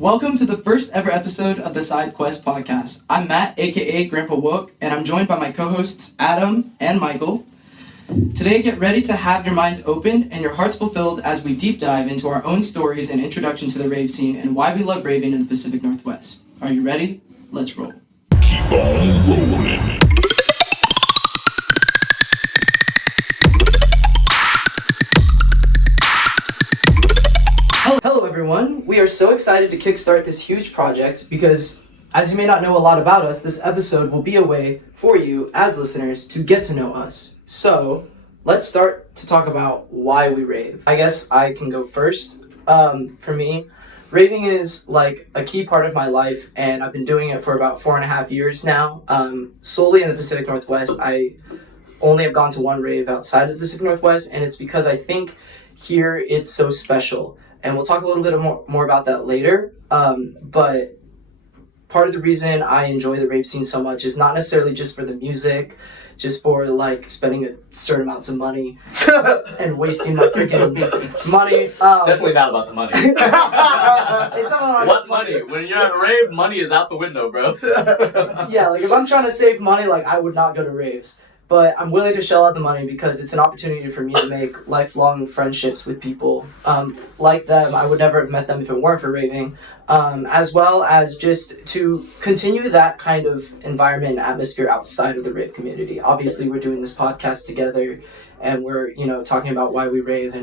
Welcome to the first ever episode of the Side Quest podcast. I'm Matt, aka Grandpa Wook, and I'm joined by my co-hosts Adam and Michael. Today, get ready to have your mind open and your hearts fulfilled as we deep dive into our own stories and introduction to the rave scene and why we love raving in the Pacific Northwest. Are you ready? Let's roll. Keep on rolling. Hello everyone, we are so excited to kickstart this huge project because, as you may not know a lot about us, this episode will be a way for you, as listeners, to get to know us. So, let's start to talk about why we rave. I guess I can go first. For me, raving is like a key part of my life, and I've been doing it for about 4.5 years now. Solely in the Pacific Northwest. I only have gone to one rave outside of the Pacific Northwest, and it's because I think here it's so special. And we'll talk a little bit more about that later. But part of the reason I enjoy the rave scene so much is not necessarily just for the music, just for like spending a certain amounts of money and wasting my freaking money. It's definitely not about the money. It's not about What money? When you're at a rave, money is out the window, bro. Yeah, like if I'm trying to save money, like I would not go to raves. But I'm willing to shell out the money because it's an opportunity for me to make lifelong friendships with people like them. I would never have met them if it weren't for raving. As well as just to continue that kind of environment and atmosphere outside of the rave community. Obviously, we're doing this podcast together and we're, talking about why we rave.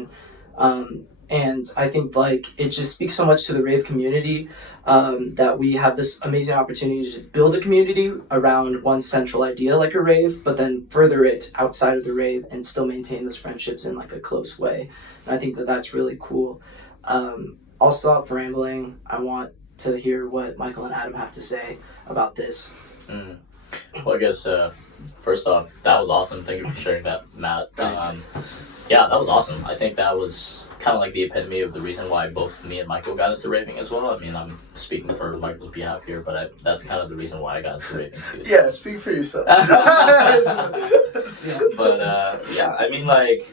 And I think like it just speaks so much to the rave community that we have this amazing opportunity to build a community around one central idea like a rave, but then further it outside of the rave and still maintain those friendships in like a close way. And I think that that's really cool. I'll stop rambling. I want to hear what Michael and Adam have to say about this. Well, I guess first off, that was awesome. Thank you for sharing that, Matt. Yeah, that was awesome. I think that was kind of like the epitome of the reason why both me and Michael got into raving as well. I mean, I'm speaking for Michael's behalf here, but that's kind of the reason why I got into raving too. So. Yeah, speak for yourself. But yeah, I mean, like,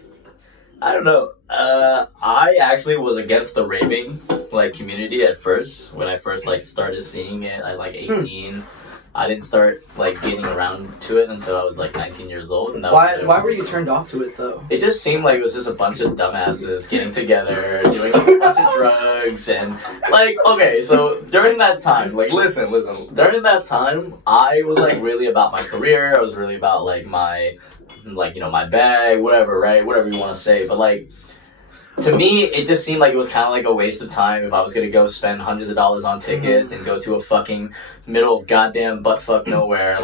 I don't know. I actually was against the raving community at first. When I first started seeing it at 18. I didn't start getting around to it until I was 19 years old. And why were you turned off to it though? It just seemed like it was just a bunch of dumbasses getting together, doing a bunch of drugs, and okay, so during that time, listen, during that time, I was really about my career. I was really about my, my bag, whatever, right? Whatever you want to say, but to me, it just seemed like it was kind of a waste of time if I was going to go spend hundreds of dollars on tickets and go to a fucking middle of goddamn buttfuck nowhere,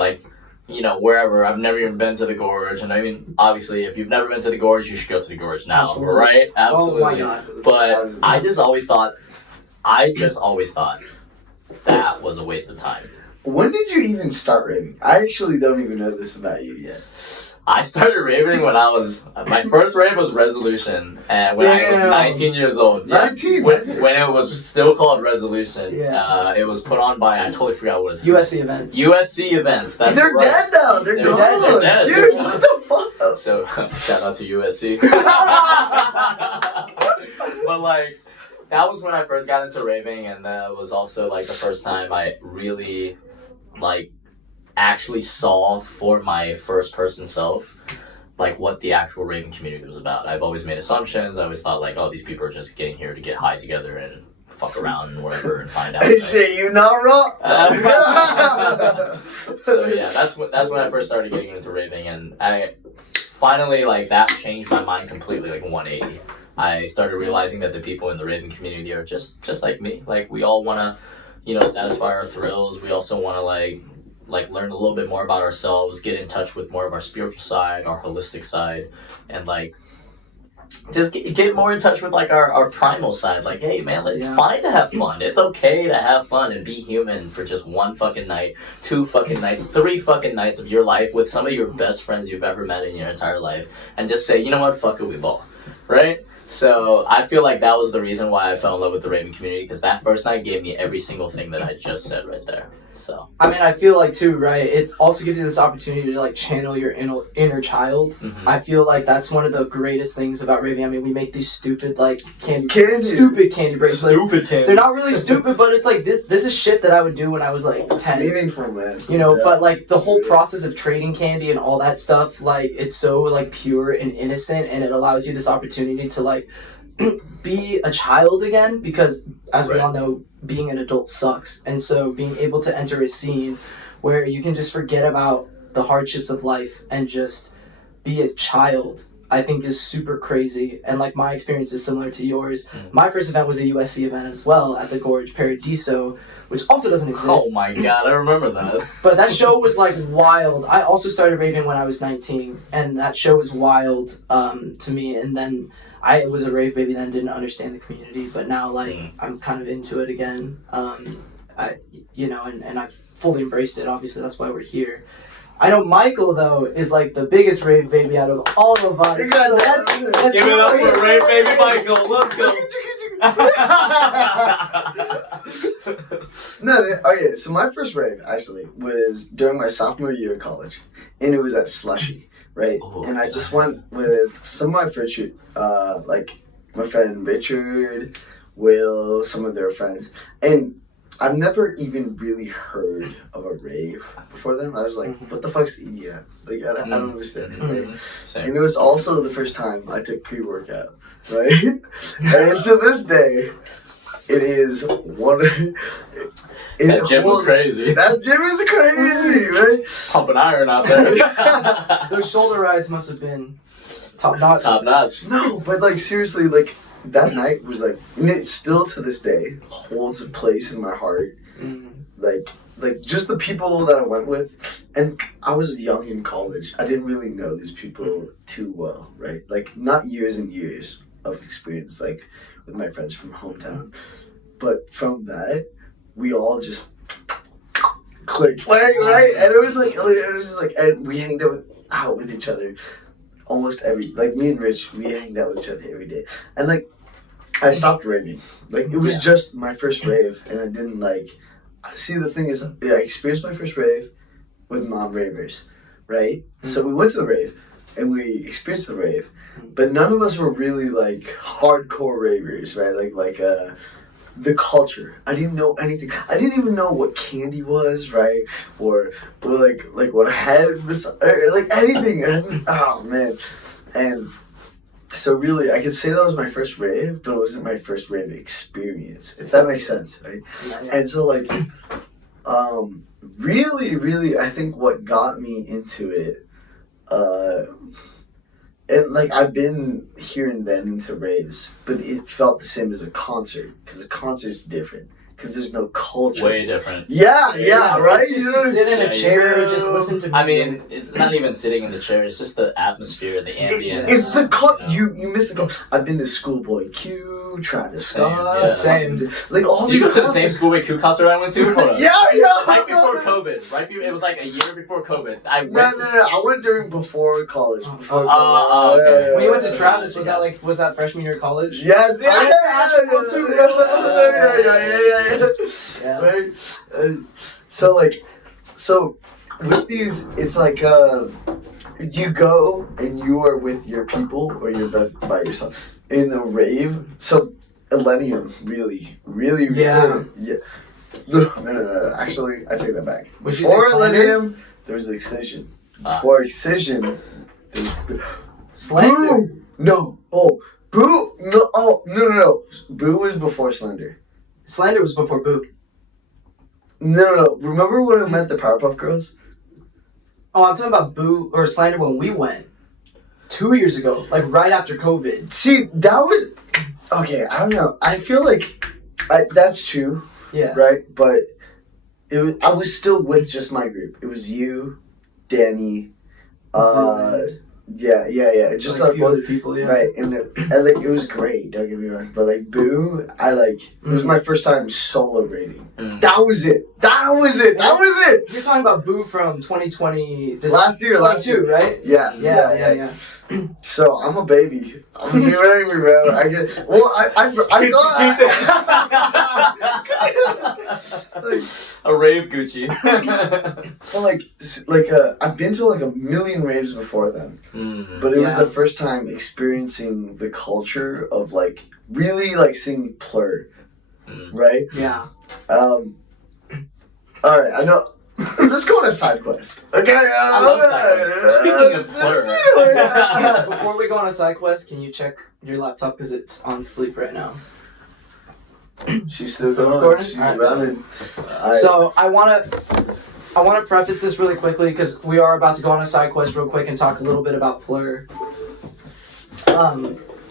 wherever. I've never even been to the Gorge. And I mean, obviously, if you've never been to the Gorge, you should go to the Gorge now, Absolutely. Right? Absolutely. Oh my God. But I just always thought that was a waste of time. When did you even start raving? I actually don't even know this about you yet. I started raving when my first rave was Resolution, and when I was 19 years old. 19? When it was still called Resolution. Yeah. It was put on by, I totally forgot what it was. USC events. USC events, that's They're right. dead now. They're gone. They're dead. Dude, what the fuck? So, shout out to USC. But that was when I first got into raving, and that was also the first time I really actually saw for my first person self what the actual raving community was about. I've always made assumptions. I always thought oh, these people are just getting here to get high together and fuck around and whatever and find out. Shit, you not wrong. So yeah, that's when I first started getting into raving, and I finally that changed my mind completely 180. I started realizing that the people in the raving community are just like me. We all want to satisfy our thrills. We also want to learn a little bit more about ourselves, get in touch with more of our spiritual side, our holistic side, and just get more in touch with our primal side. Hey man, it's fine to have fun. It's okay to have fun and be human for just one fucking night, 2 fucking nights, 3 fucking nights of your life with some of your best friends you've ever met in your entire life, and just say, you know what, fuck it, we ball, right? So I feel like that was the reason why I fell in love with the raving community, because that first night gave me every single thing that I just said right there. So I mean, I feel like too, right? It also gives you this opportunity to like channel your inner child. Mhm. I feel like that's one of the greatest things about raving. I mean, we make these stupid like stupid candy bracelets. Stupid candy. They're not really stupid, but it's like this is shit that I would do when I was like It's 10. meaningful, man. You know, Yeah. but like the whole process of trading candy and all that stuff, like it's so like pure and innocent, and it allows you this opportunity to like be a child again, because as we Right. all know, being an adult sucks. And so being able to enter a scene where you can just forget about the hardships of life and just be a child, I think is super crazy. And like my experience is similar to yours. My first event was a USC event as well at the Gorge Paradiso, which also doesn't exist. Oh my god, I remember that. But that show was like wild. I also started raving when I was 19, and that show was wild to me. And then I was a rave baby then, didn't understand the community, but now like I'm kind of into it again. And I've fully embraced it. Obviously, that's why we're here. I know Michael though is like the biggest rave baby out of all of us. So let's Give it up for Rave Baby Michael. Let's go. Okay, so my first rave actually was during my sophomore year of college, and it was at Slushy, right? Oh, and I yeah. just went with some of my friends, like my friend Richard, Will, some of their friends, and I've never even really heard of a rave before then. I was like, what the fuck's EDM? Like, I don't understand it, right? Same. And it was also the first time I took pre-workout, right? And to this day, it is one. That gym was crazy. That gym is crazy, right? Pumping iron out there. Those shoulder rides must have been top notch. Top notch. No, but like seriously, like that night was like, and it still to this day holds a place in my heart. Like just the people that I went with, and I was young in college. I didn't really know these people too well, right? Like not years and years of experience, like with my friends from hometown, but from that, we all just clicked, right? And it was just like, and we hanged out with each other almost like me and Rich, we hanged out with each other every day, and like I stopped raving. Like it was just my first rave, and I didn't like. See, the thing is, I experienced my first rave with non-ravers, right? So we went to the rave, and we experienced the rave, but none of us were really like hardcore ravers, right? Like the culture. I didn't know anything. I didn't even know what candy was, right? Or like what a head was, or like anything. Oh man, and. So really, I could say that was my first rave, but it wasn't my first rave experience, if that makes sense, right? Yeah. And so like, really, I think what got me into it, and like I've been here and then into raves, but it felt the same as a concert, because a concert's different, because there's no culture. Way different. Yeah, right? It's just you sit in a chair, just listen to music. I mean, it's not even sitting in the chair. It's just the atmosphere, the ambience. It's the you know? you miss the I've been to Schoolboy Q, Travis Same, Scott, yeah. Same. like all Did you these go to the same concerts. Schoolboy Q concert I went to? Hold on. Yeah. Right before COVID. It was like a year before COVID. I went No. I went during before college. Before okay. When you went to Travis, was that freshman year of college? Yes. I went to Asheville too. Yeah. Right. So with these, it's like you go and you are with your people or you're by yourself in a rave. So Millennium really. Yeah. No. Actually, I take that back. Would you say Before Slander? Millennium, there was Excision. Before Excision, there was Slander. Boo! No. Oh, Boo! No. Oh, no. Boo was before Slender. Slander was before Boot. No. Remember when I met the Powerpuff Girls? Oh, I'm talking about Boo or Slander when we went 2 years ago, like right after COVID. See, that was okay. I don't know. I feel like that's true, Yeah. right? But I was still with just my group. It was you, Danny, Yeah. Just like a few other people, yeah. Right, and like it was great. Don't get me wrong, but like Boo, it was my first time solo raving. That was it. You're talking about Boo from 2020. Last year, 22, right? Yes. Yeah. So I'm a baby. I'm a baby, bro. I a rave Gucci. Well, I've been to like a million raves before then, but it was the first time experiencing the culture of like really like seeing Plur, right? Yeah. All right, I know. Let's go on a side quest. Okay. I love side quests. Speaking of Plur. Before we go on a side quest, can you check your laptop because it's on sleep right now? She's still recording? She's All right. running. So I wanna preface this really quickly because we are about to go on a side quest real quick and talk a little bit about Plur.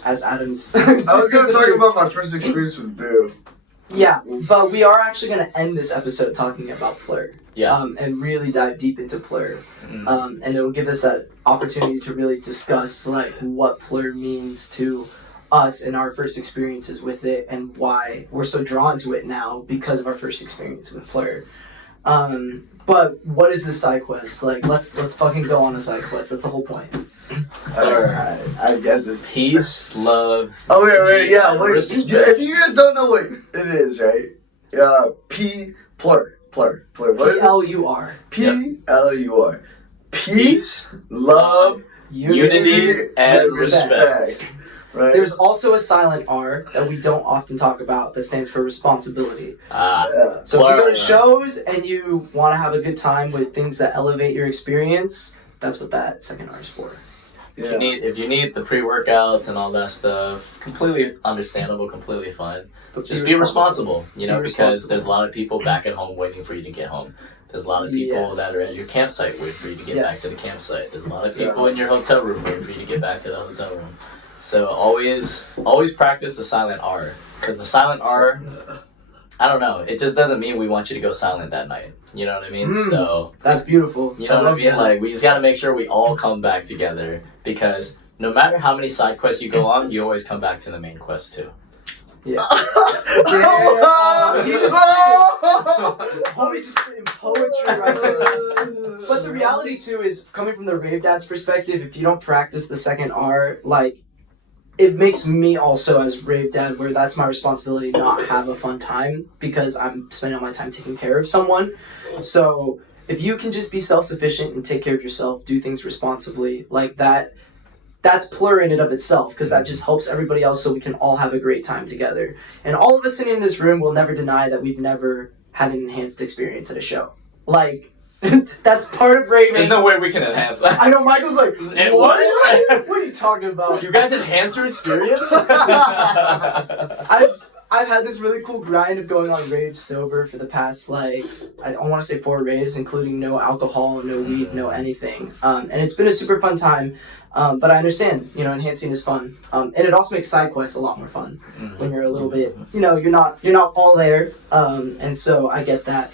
As Adam's. I was gonna talk about my first experience with Boo. Yeah, but we are actually gonna end this episode talking about Plur. Yeah. And really dive deep into Plur. And it'll give us that opportunity to really discuss like what Plur means to us and our first experiences with it and why we're so drawn to it now because of our first experience with Plur. But what is the side quest? Like let's fucking go on a side quest. That's the whole point. Alright, I get this. Peace, love. Oh wait, yeah. Wait, respect. if you guys don't know what it is, right? Plur. What is it? Plur. Plur. Peace, love, Unity, and respect. Right? There's also a silent R that we don't often talk about that stands for responsibility. So if you go to shows and you want to have a good time with things that elevate your experience, that's what that second R is for. Yeah. If you need the pre-workouts and all that stuff, completely understandable, completely fine. But Just be responsible, because responsible. there's a lot of people back at home waiting for you to get home. There's a lot of people that are at your campsite waiting for you to get back to the campsite. There's a lot of people in your hotel room waiting for you to get back to the hotel room. So always practice the silent R, because the silent R, I don't know, it just doesn't mean we want you to go silent that night. You know what I mean? So that's beautiful. You know what I mean? Like, we just gotta make sure we all come back together, because no matter how many side quests you go on, you always come back to the main quest too. Yeah. He just homie just spitting poetry right there. But the reality too is, coming from the rave dad's perspective, if you don't practice the second R, like, it makes me also, as rave dad, where that's my responsibility, not have a fun time because I'm spending all my time taking care of someone. So if you can just be self-sufficient and take care of yourself, do things responsibly, like that's Plur in and of itself, because that just helps everybody else so we can all have a great time together. And all of us sitting in this room will never deny that we've never had an enhanced experience at a show. Like, that's part of raving. There's no way we can enhance that. I know, Michael's like, And what are you talking about? You guys enhanced your experience? I've had this really cool grind of going on raves sober for the past, like, I want to say 4 raves, including no alcohol, no weed, no anything. And it's been a super fun time. But I understand, enhancing is fun. And it also makes side quests a lot more fun when you're a little bit, you're not all there. And so I get that.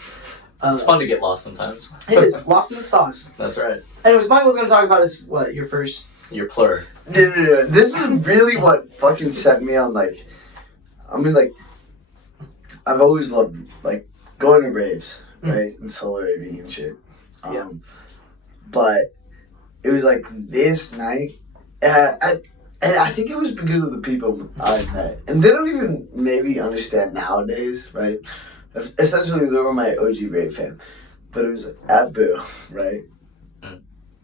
It's fun to get lost sometimes. It is. Lost in the sauce. That's right. Anyways, Michael's going to talk about your first... Your Plur. No. This is really what fucking set me on, like... I mean, like... I've always loved, like, going to raves, right? And solo raving and shit. But... It was like this night, I think it was because of the people I met. And they don't even maybe understand nowadays, right? Essentially, they were my OG rave fan. But it was at Boo, right?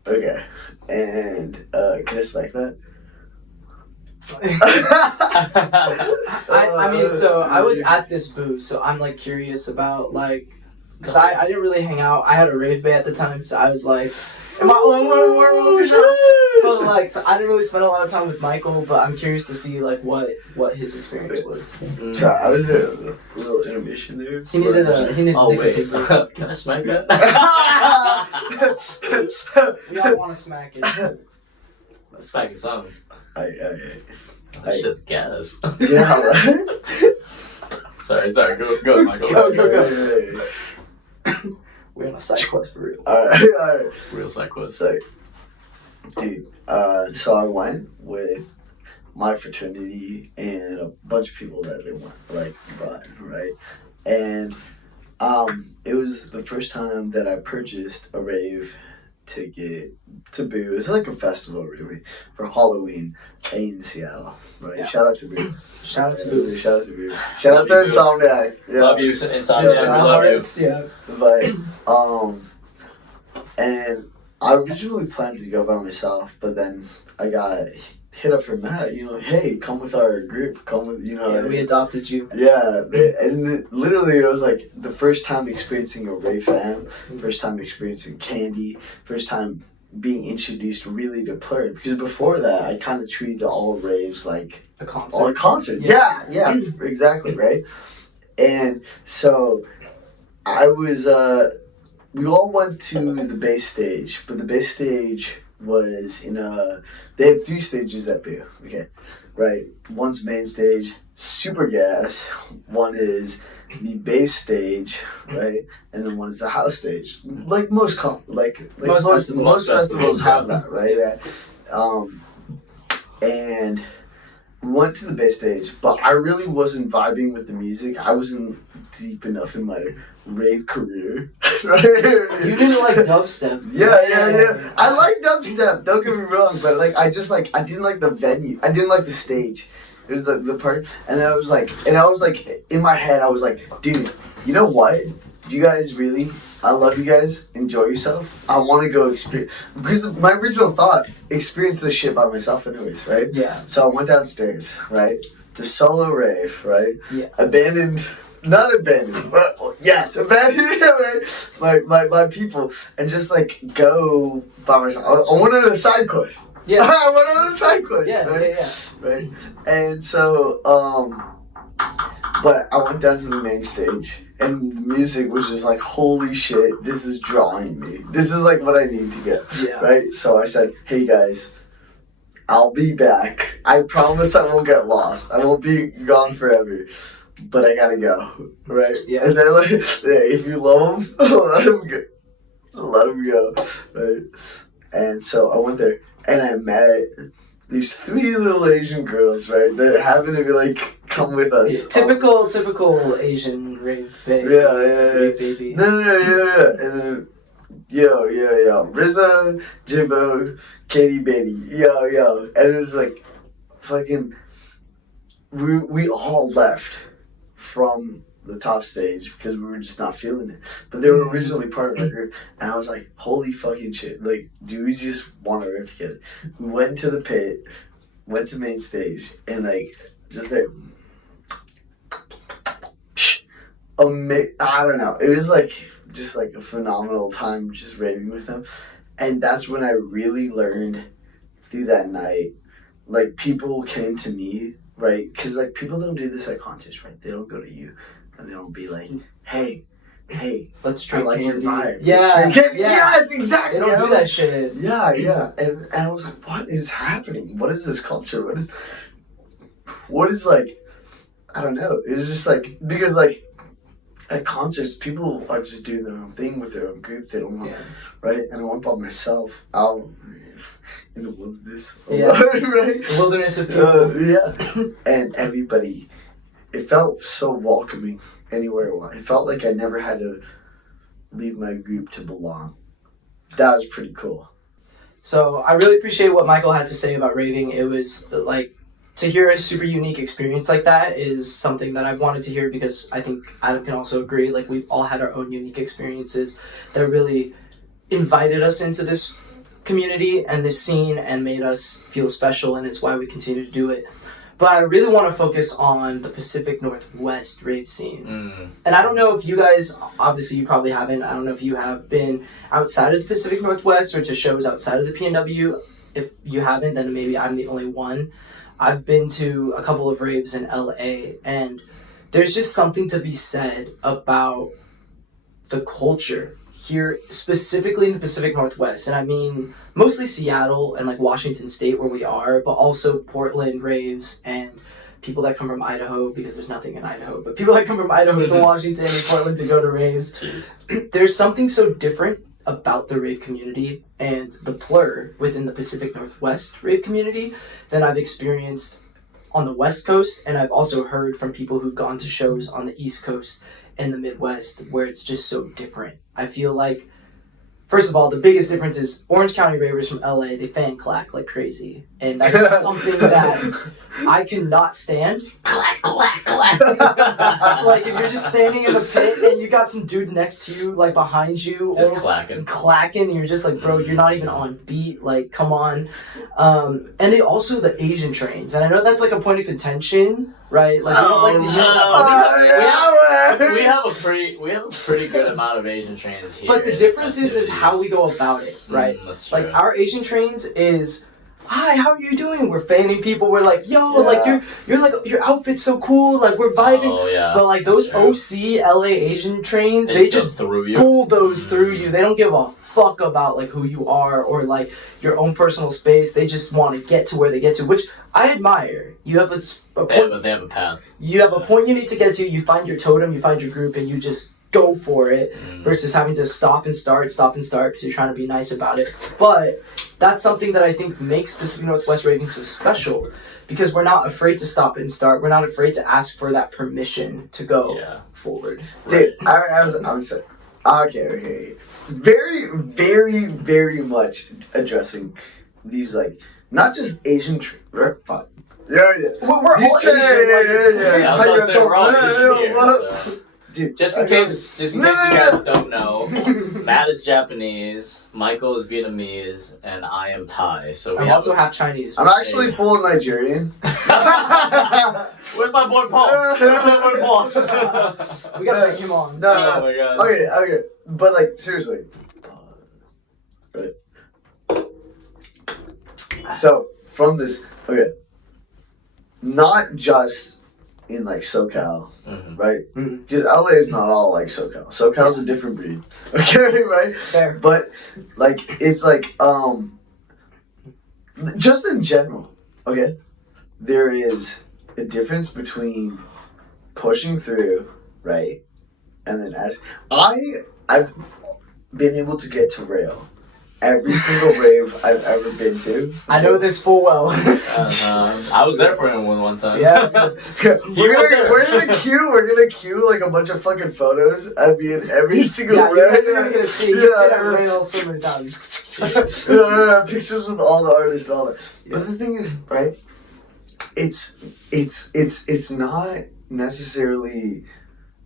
Okay. And can I spec that? I mean, so I was at this Boo, so I'm like curious about like... Because I didn't really hang out. I had a rave bay at the time, so I was like... Am I alone in the world? But like, so I didn't really spend a lot of time with Michael, but I'm curious to see like what his experience was. So I was at a little intermission there. He needed Oh wait, nicotine. can I smack that? We all want to smack it. Let's smack something. Oh, That's just gas. Yeah, right? Sorry, go Michael. Go. We're on a side quest for real. Alright. Real side quest. So, Dude, so I went with my fraternity and a bunch of people that they weren't like brought, right? And it was the first time that I purchased a rave ticket to Boo. It's like a festival, really, for Halloween in Seattle, right? Yeah. Shout out to Boo. Shout out to Boo. Shout out to Boo. Shout out to Insomniac. Yeah. Love you, Insomniac. Yeah, We love you. yeah. But and I originally planned to go by myself, but then I got hit up from Matt. You know, hey, come with our group. Come with, you know. Yeah, we adopted you. Yeah, and literally it was like the first time experiencing a rave fam, first time experiencing candy, first time being introduced really to Plur. Because before that, I kind of treated all raves like A concert. all a concert. Yeah, exactly, right? And so I was, we all went to the base stage, but the base stage was they had 3 stages at Boo, okay, right? One's main stage, super gas. One is the base stage, right? And then one is the house stage. Like most festivals have that, right? Yeah. And we went to the base stage, but I really wasn't vibing with the music. I wasn't deep enough in my rave career, right? You didn't like dubstep. Yeah. I like dubstep, don't get me wrong, but like I didn't like the venue. I didn't like the stage. It was the part, and I was like in my head I was like, dude, you know what? You guys really, I love you guys. Enjoy yourself. I want to go experience, because my original thought, experience this shit by myself anyways, right? Yeah. So I went downstairs, right? To solo rave, right? Yeah. Not abandoned, but yes, abandoned, right? My people, and just like go by myself. I went on a side quest. Yeah. I went on a side quest. Yeah, right? yeah. Right. And so, but I went down to the main stage, and the music was just like, holy shit, this is drawing me. This is like what I need to get. Yeah. Right? So I said, hey guys, I'll be back. I promise I won't get lost. I won't be gone forever. But I gotta go. Right? Yeah. And then, like, if you love them, let them go. Let them go. Right? And so I went there, and I met these 3 little Asian girls, right, that happened to be like, come with us. Typical Asian rave baby. Yeah. Rave baby. No. And then, yo. RZA, Jimbo, Katy Beatty, yo. And it was like, fucking, we all left from the top stage because we were just not feeling it. But they were originally part of our group, and I was like, holy fucking shit, like, do we just want to rip together? We went to the pit, went to main stage, and like, just there, I don't know, it was like, just like a phenomenal time just raving with them. And that's when I really learned through that night, like, people came to me, right, because like, people don't do this at concerts, right? They don't go to you and they don't be like, hey, let's try I like your vibe. Yeah. Yes, exactly. They don't do that shit. Yeah. And I was like, what is happening? What is this culture? What is like, I don't know. It was just like, because like, at concerts, people are just doing their own thing with their own group. They don't want, right? And I went by myself out in the wilderness. Right? The wilderness of people. And everybody, it felt so welcoming anywhere I went. It felt like I never had to leave my group to belong. That was pretty cool. So I really appreciate what Michael had to say about raving. It was like, to hear a super unique experience like that is something that I've wanted to hear, because I think Adam can also agree, like, we've all had our own unique experiences that really invited us into this community and this scene and made us feel special, and it's why we continue to do it. But I really want to focus on the Pacific Northwest rave scene. And I don't know if you guys, obviously you probably haven't, I don't know if you have been outside of the Pacific Northwest or to shows outside of the PNW. If you haven't, then maybe I'm the only one. I've been to a couple of raves in LA, and there's just something to be said about the culture here, specifically in the Pacific Northwest. And I mean, mostly Seattle and like Washington State where we are, but also Portland raves and people that come from Idaho, because there's nothing in Idaho, but people that come from Idaho to Washington and Portland to go to raves. There's something so different about the rave community and the plur within the Pacific Northwest rave community than I've experienced on the West Coast, and I've also heard from people who've gone to shows on the East Coast and the Midwest where it's just so different. I feel like, first of all, the biggest difference is Orange County ravers from LA, they fan clack like crazy. And that's something that I cannot stand. Clack, clack, clack. Like, if you're just standing in the pit and you got some dude next to you, like behind you, just clacking, and you're just like, bro, you're not even on beat. Like, come on. And they also, the Asian trains. And I know that's like a point of contention, right? Like, we don't like to use that. We have a pretty good amount of Asian trains here. But the difference is how we go about it, right? That's true. Like, our Asian trains is, hi, how are you doing? We're fanning people. We're like, yo, like you're like, your outfit's so cool. Like, we're vibing. Oh, yeah. But like those OC LA Asian trains, they just bulldoze through you. They don't give a fuck about like who you are or like your own personal space. They just want to get to where they get to, which I admire. You have a point. They have a path. You have a point you need to get to. You find your totem. You find your group, and you just go for it versus having to stop and start because you're trying to be nice about it. But that's something that I think makes Pacific Northwest raving so special, because we're not afraid to stop and start. We're not afraid to ask for that permission to go forward. Dude, I'm saying, okay. Very, very, very much addressing these, like, not just Asian We're all Asian. We're all Asian here, so. Dude, just in case you guys don't know, Matt is Japanese, Michael is Vietnamese, and I am Thai. So I'm also half Chinese. I'm actually full Nigerian. Where's my boy Paul? We gotta bring him on. No. Oh my god. Okay. But like, seriously. So, from this, not just in like SoCal, right? Because LA is not all like SoCal. SoCal's a different breed. Okay, right? Fair. But like, it's like, just in general, okay? There is a difference between pushing through, right? And then I've been able to get to rail every single rave I've ever been to. I know this full well. I was there for him one time. Yeah. We're gonna queue like a bunch of fucking photos. I'd be in every single rave. You guys are gonna get to see. He's been at rail so many times. No, pictures with all the artists and all that. Yeah. But the thing is, right? It's not necessarily,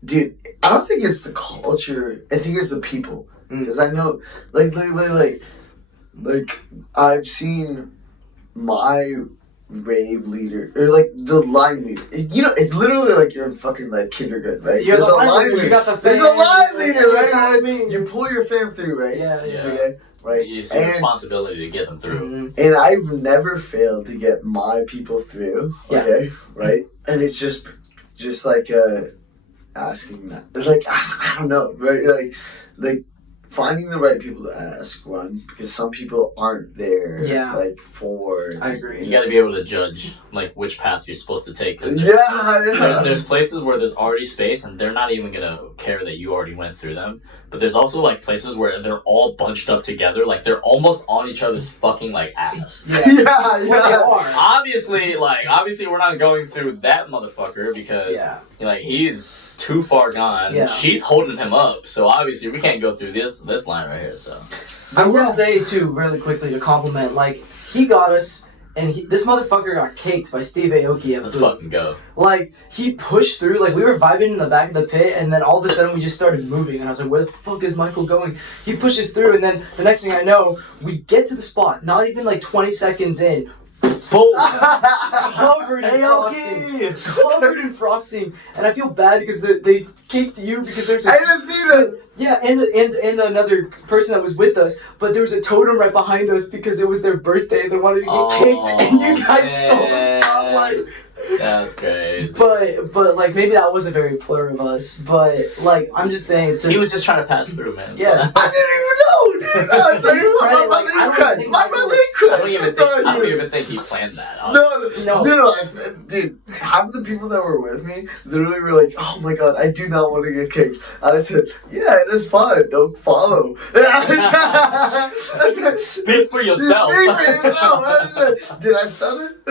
dude. I don't think it's the culture. I think it's the people. Because I know, like, I've seen my rave leader, or like the line leader. You know, it's literally like you're in fucking like kindergarten, right? You're the line leader. You got the There's a line leader, right? You pull your fam through, right? Yeah. Okay, right. It's your responsibility to get them through. And I've never failed to get my people through. Okay, right? And it's just like asking that. Like I don't know, right? Like. Finding the right people to ask, one, because some people aren't there, like, for... I agree. You gotta be able to judge, like, which path you're supposed to take, because there's places where there's already space, and they're not even gonna care that you already went through them, but there's also, like, places where they're all bunched up together, like, they're almost on each other's fucking, like, ass. Yeah. They are. Obviously, we're not going through that motherfucker, because, like, he's... too far gone. Yeah. She's holding him up, so obviously we can't go through this line right here. So I will say too, really quickly to compliment, like he got us, and this motherfucker got caked by Steve Aoki. Let's fucking go. Like he pushed through, like we were vibing in the back of the pit, and then all of a sudden we just started moving, and I was like, where the fuck is Michael going? He pushes through, and then the next thing I know, we get to the spot. Not even like 20 seconds in. Boom! Covered in frosting, and I feel bad because they caked you because there's and another person that was with us, but there was a totem right behind us because it was their birthday. They wanted to get caked, and you guys stole the spotlight. That's crazy. But like maybe that wasn't very plur of us. But like I'm just saying, he was just trying to pass through, man. Yeah. I didn't even know, dude. I'll tell you what, my brother cried. I don't even think he planned that. No, dude. half the people that were with me literally were like, "Oh my god, I do not want to get kicked." And I said, "Yeah, that's fine. Don't follow." I said, Speak for yourself. Speak for yourself. Did I stutter?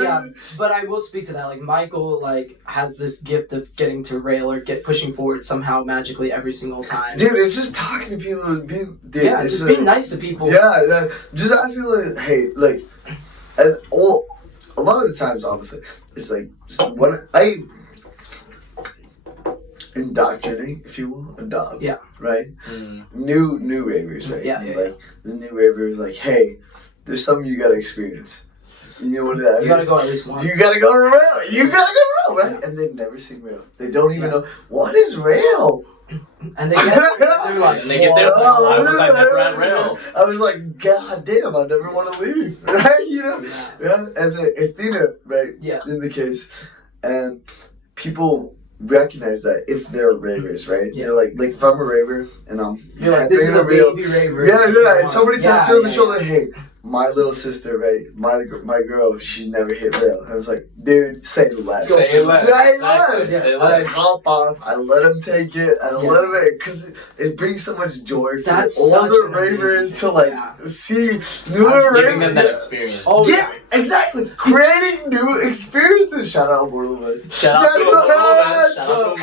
Yeah, but I will speak to that. Like Michael, like has this gift of getting to rail or pushing forward somehow magically every single time. Dude, it's just talking to people and being, dude, yeah, just being nice to people. Yeah, just asking like, hey, like, and a lot of the times, honestly, it's like when I indoctrinate, if you will, adopt. Yeah. Right. New ravers, right? Yeah. Like this new raver is like, hey, there's something you gotta experience. You know what that is? You gotta go at least once. You gotta go to rail. You gotta go to rail, right? And they've never seen rail. They don't even know what is rail. And they get there, like, and they get there, like, why was I never at rail? I was like, God damn, I never want to leave, right? You know, yeah. And Athena, right? Yeah. In the case, and people recognize that if they're ravers, right? Yeah. They're like if I'm a raver and you're like, this is a baby raver. Yeah. And somebody taps me on the yeah. shoulder, hey. My little sister, right? My girl, she's never hit rail. And I was like, dude, say less. Say less. Say Exactly. less. Say And less. I hop off. I let him take it. I let him, because it brings so much joy for That's older such an ravers amazing to like see newer Giving them that ravers. experience. Oh, Yeah, exactly. Creating new experiences. Shout out Mortal Events. Shout out to Wubs. Shout out to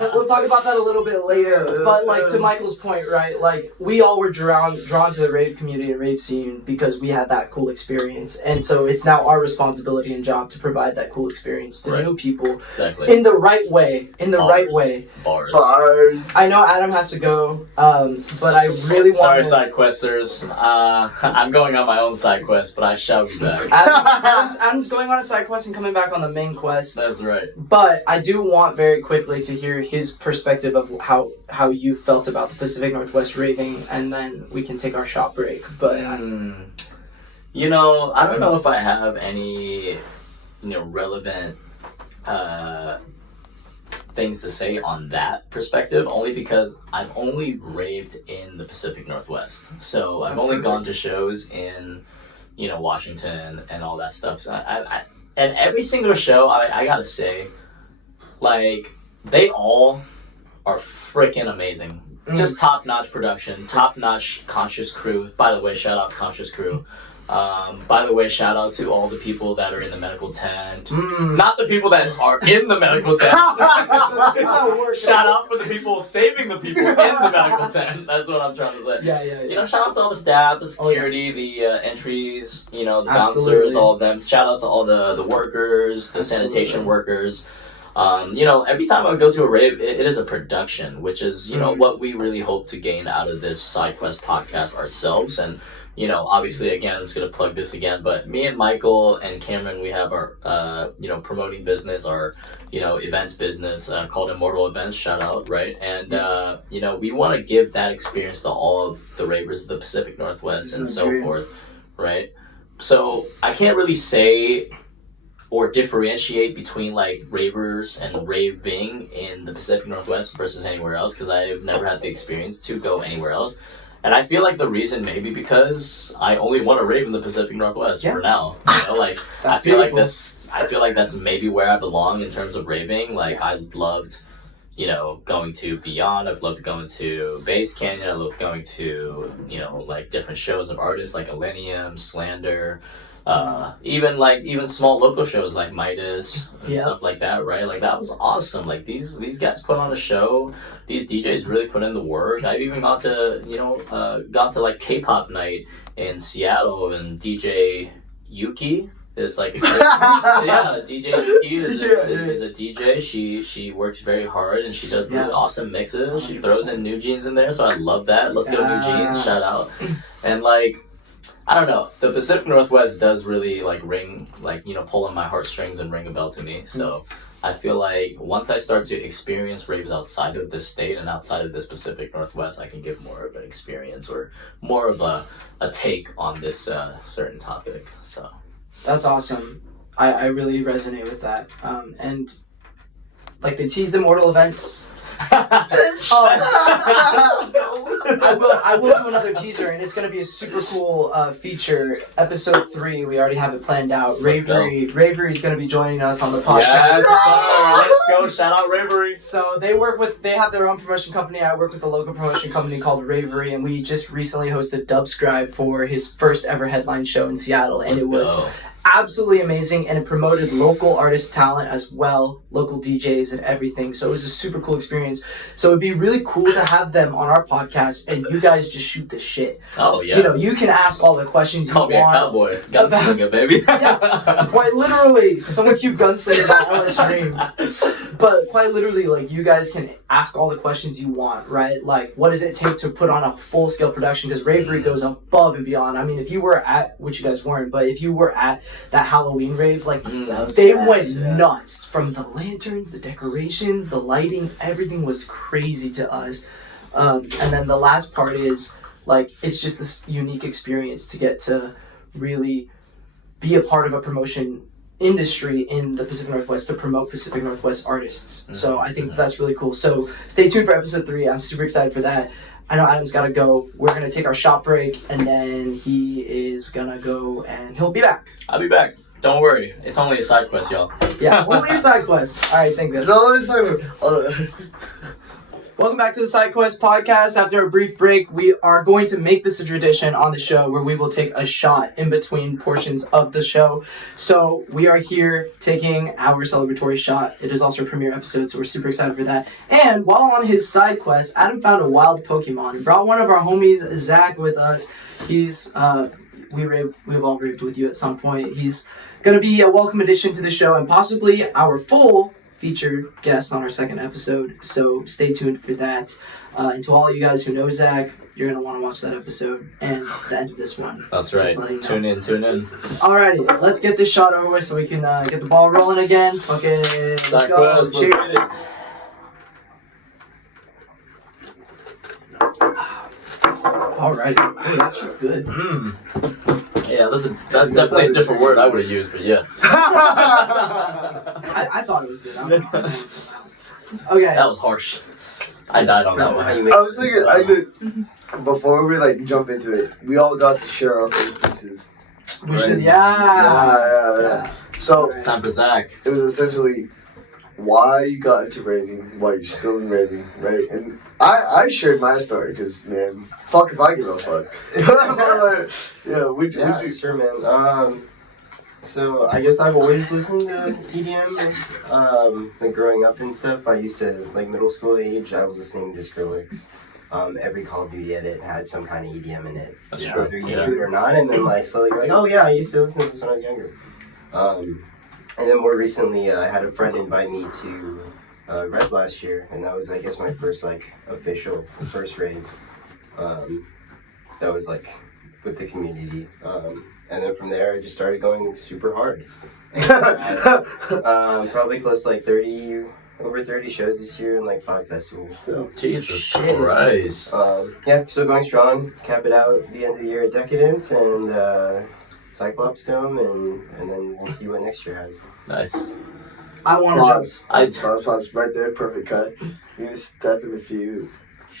Wubs. We'll talk about that a little bit later. But like to Michael's point, right? Like we all were drawn to the rave community and rave scene because we had that cool experience, and so it's now our responsibility and job to provide that cool experience to new people in the right way. Right way. Bars. I know Adam has to go, but I really want. Sorry, side questers. I'm going on my own side quest, but I shall be back. Adam's going on a side quest and coming back on the main quest. That's right. But I do want very quickly to hear his perspective of how you felt about the Pacific Northwest raving, and then we can take our shot break. But you know, I don't know if I have any, relevant things to say on that perspective, only because I've only raved in the Pacific Northwest. So I've only gone to shows in, Washington and all that stuff. So and every single show, I gotta say, like, they all are freaking amazing. Just top-notch production, top-notch conscious crew. By the way, shout out conscious crew. By the way, shout out to all the people that are in the medical tent. Not the people that are in the medical tent. Shout out for the people saving the people in the medical tent. That's what I'm trying to say. Yeah. Shout out to all the staff, the security, the entries, the bouncers, all of them. Shout out to all the workers, the sanitation workers. Every time I go to a rave, it is a production, which is, what we really hope to gain out of this side quest podcast ourselves. And, obviously, again, I'm just going to plug this again, but me and Michael and Cameron, we have our, promoting business, our, events business called Immortal Events, shout out, right? And, we want to give that experience to all of the ravers of the Pacific Northwest and so forth, right? So I can't really say or differentiate between like ravers and raving in the Pacific Northwest versus anywhere else, because I've never had the experience to go anywhere else. And I feel like the reason maybe because I only want to rave in the Pacific Northwest for now. I feel like that's maybe where I belong in terms of raving. Like I loved, going to Beyond. I've loved going to Bass Canyon. I loved going to, like different shows of artists like Millennium, Slander. Even small local shows like Midas and stuff like that, right? Like that was awesome. Like these guys put on a show. These DJs really put in the work. I've even gone to like K-pop night in Seattle, and DJ Yuki is like DJ Yuki is a DJ. She works very hard and she does really awesome mixes. 100%. She throws in New Jeans in there, so I love that. Let's go New Jeans, shout out. And like, I don't know, the Pacific Northwest does really like ring, like, pull on my heartstrings and ring a bell to me. So I feel like once I start to experience raves outside of this state and outside of this Pacific Northwest, I can give more of an experience or more of a take on this certain topic. So that's awesome. I really resonate with that. And like they teased Immortal Events. I will do another teaser, and it's going to be a super cool feature. Episode 3, we already have it planned out. Ravery is going to be joining us on the podcast. Yes, let's go. Shout out Ravery. So they have their own promotion company. I work with a local promotion company called Ravery, and we just recently hosted Dubscribe for his first ever headline show in Seattle, and it was absolutely amazing, and it promoted local artist talent as well, local DJs and everything. So it was a super cool experience. So it'd be really cool to have them on our podcast, and you guys just shoot the shit. Oh yeah. You know, you can ask all the questions you want. Call me a cowboy, gunslinger, baby. Yeah, quite literally. Someone cute gunslinger on my stream. But quite literally, like, you guys can ask all the questions you want, right? Like, what does it take to put on a full-scale production? Because Ravery goes above and beyond. I mean, if you were at, which you guys weren't, but if you were at that Halloween rave, like, they went nuts. From the lanterns, the decorations, the lighting, everything was crazy to us. And then the last part is, like, it's just this unique experience to get to really be a part of a promotion industry in the Pacific Northwest to promote Pacific Northwest artists. So I think that's really cool. So stay tuned for episode 3. I'm super excited for that. I know Adam's got to go. We're going to take our shot break, and then he is going to go, and he'll be back. I'll be back. Don't worry. It's only a side quest, y'all. Yeah, only a side quest. All right, thanks, guys. It's only a side quest. Welcome back to the Side Quest podcast. After a brief break, we are going to make this a tradition on the show where we will take a shot in between portions of the show. So we are here taking our celebratory shot. It is also a premiere episode, so we're super excited for that. And while on his side quest, Adam found a wild Pokemon and brought one of our homies, Zach, with us. He's, we've all raved with you at some point. He's going to be a welcome addition to the show and possibly our full featured guest on our second episode, so stay tuned for that. And to all of you guys who know Zach, you're going to want to watch that episode and the end of this one. That's right. Tune in. Alrighty, let's get this shot over with so we can get the ball rolling again. Okay, let's go. Cheers. Alrighty. Oh, that shit's good. Yeah, that's definitely a different word I would have used, but yeah. I thought it was good. Okay. That was harsh. I died on that one. I was thinking, before we like jump into it, we all got to share our favorite pieces. We should, yeah. So it's time for Zach. It was essentially why you got into raving, why you're still in raving, right? And I shared my story because, man, fuck if I give a fuck. Sure, man. So I guess I've always listened to EDM, like growing up and stuff. I used to, like middle school age, I was listening to Skrillex. Every Call of Duty edit had some kind of EDM in it, whether you shoot or not. And then like slowly, like, oh yeah, I used to listen to this when I was younger. And then more recently, I had a friend invite me to Res last year, and that was, I guess, my first like official first rave. That was like with the community. And then from there, I just started going super hard. And, probably close to like over 30 shows this year and like 5 festivals. So Jesus Christ. Still going strong. Cap it out at the end of the year at Decadence and Cyclops Dome, and then we'll see what next year has. Nice. I want to pause right there, perfect cut. You need to step in a few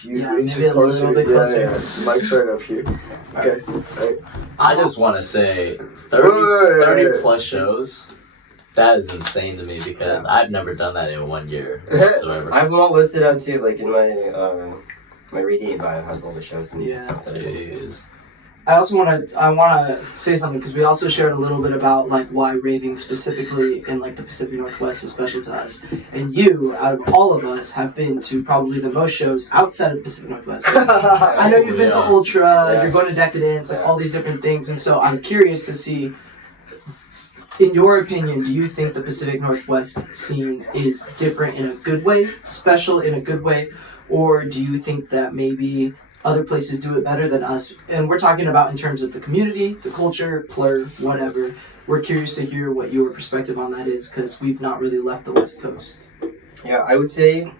inches maybe closer. A little bit closer. Yeah. Mike's right up here. Okay. Right. I just want to say 30 plus shows. That is insane to me because I've never done that in 1 year whatsoever. I have them all listed out too, like in my Radiate bio has all the shows and stuff. Jeez. I also want to say something because we also shared a little bit about like why raving specifically in like the Pacific Northwest is special to us. And you, out of all of us, have been to probably the most shows outside of the Pacific Northwest. I know you've been to Ultra, you're going to Decadence, like all these different things. And so I'm curious to see, in your opinion, do you think the Pacific Northwest scene is different in a good way, special in a good way, or do you think that maybe other places do it better than us? And we're talking about in terms of the community, the culture, plur, whatever. We're curious to hear what your perspective on that is because we've not really left the West Coast. Yeah, I would say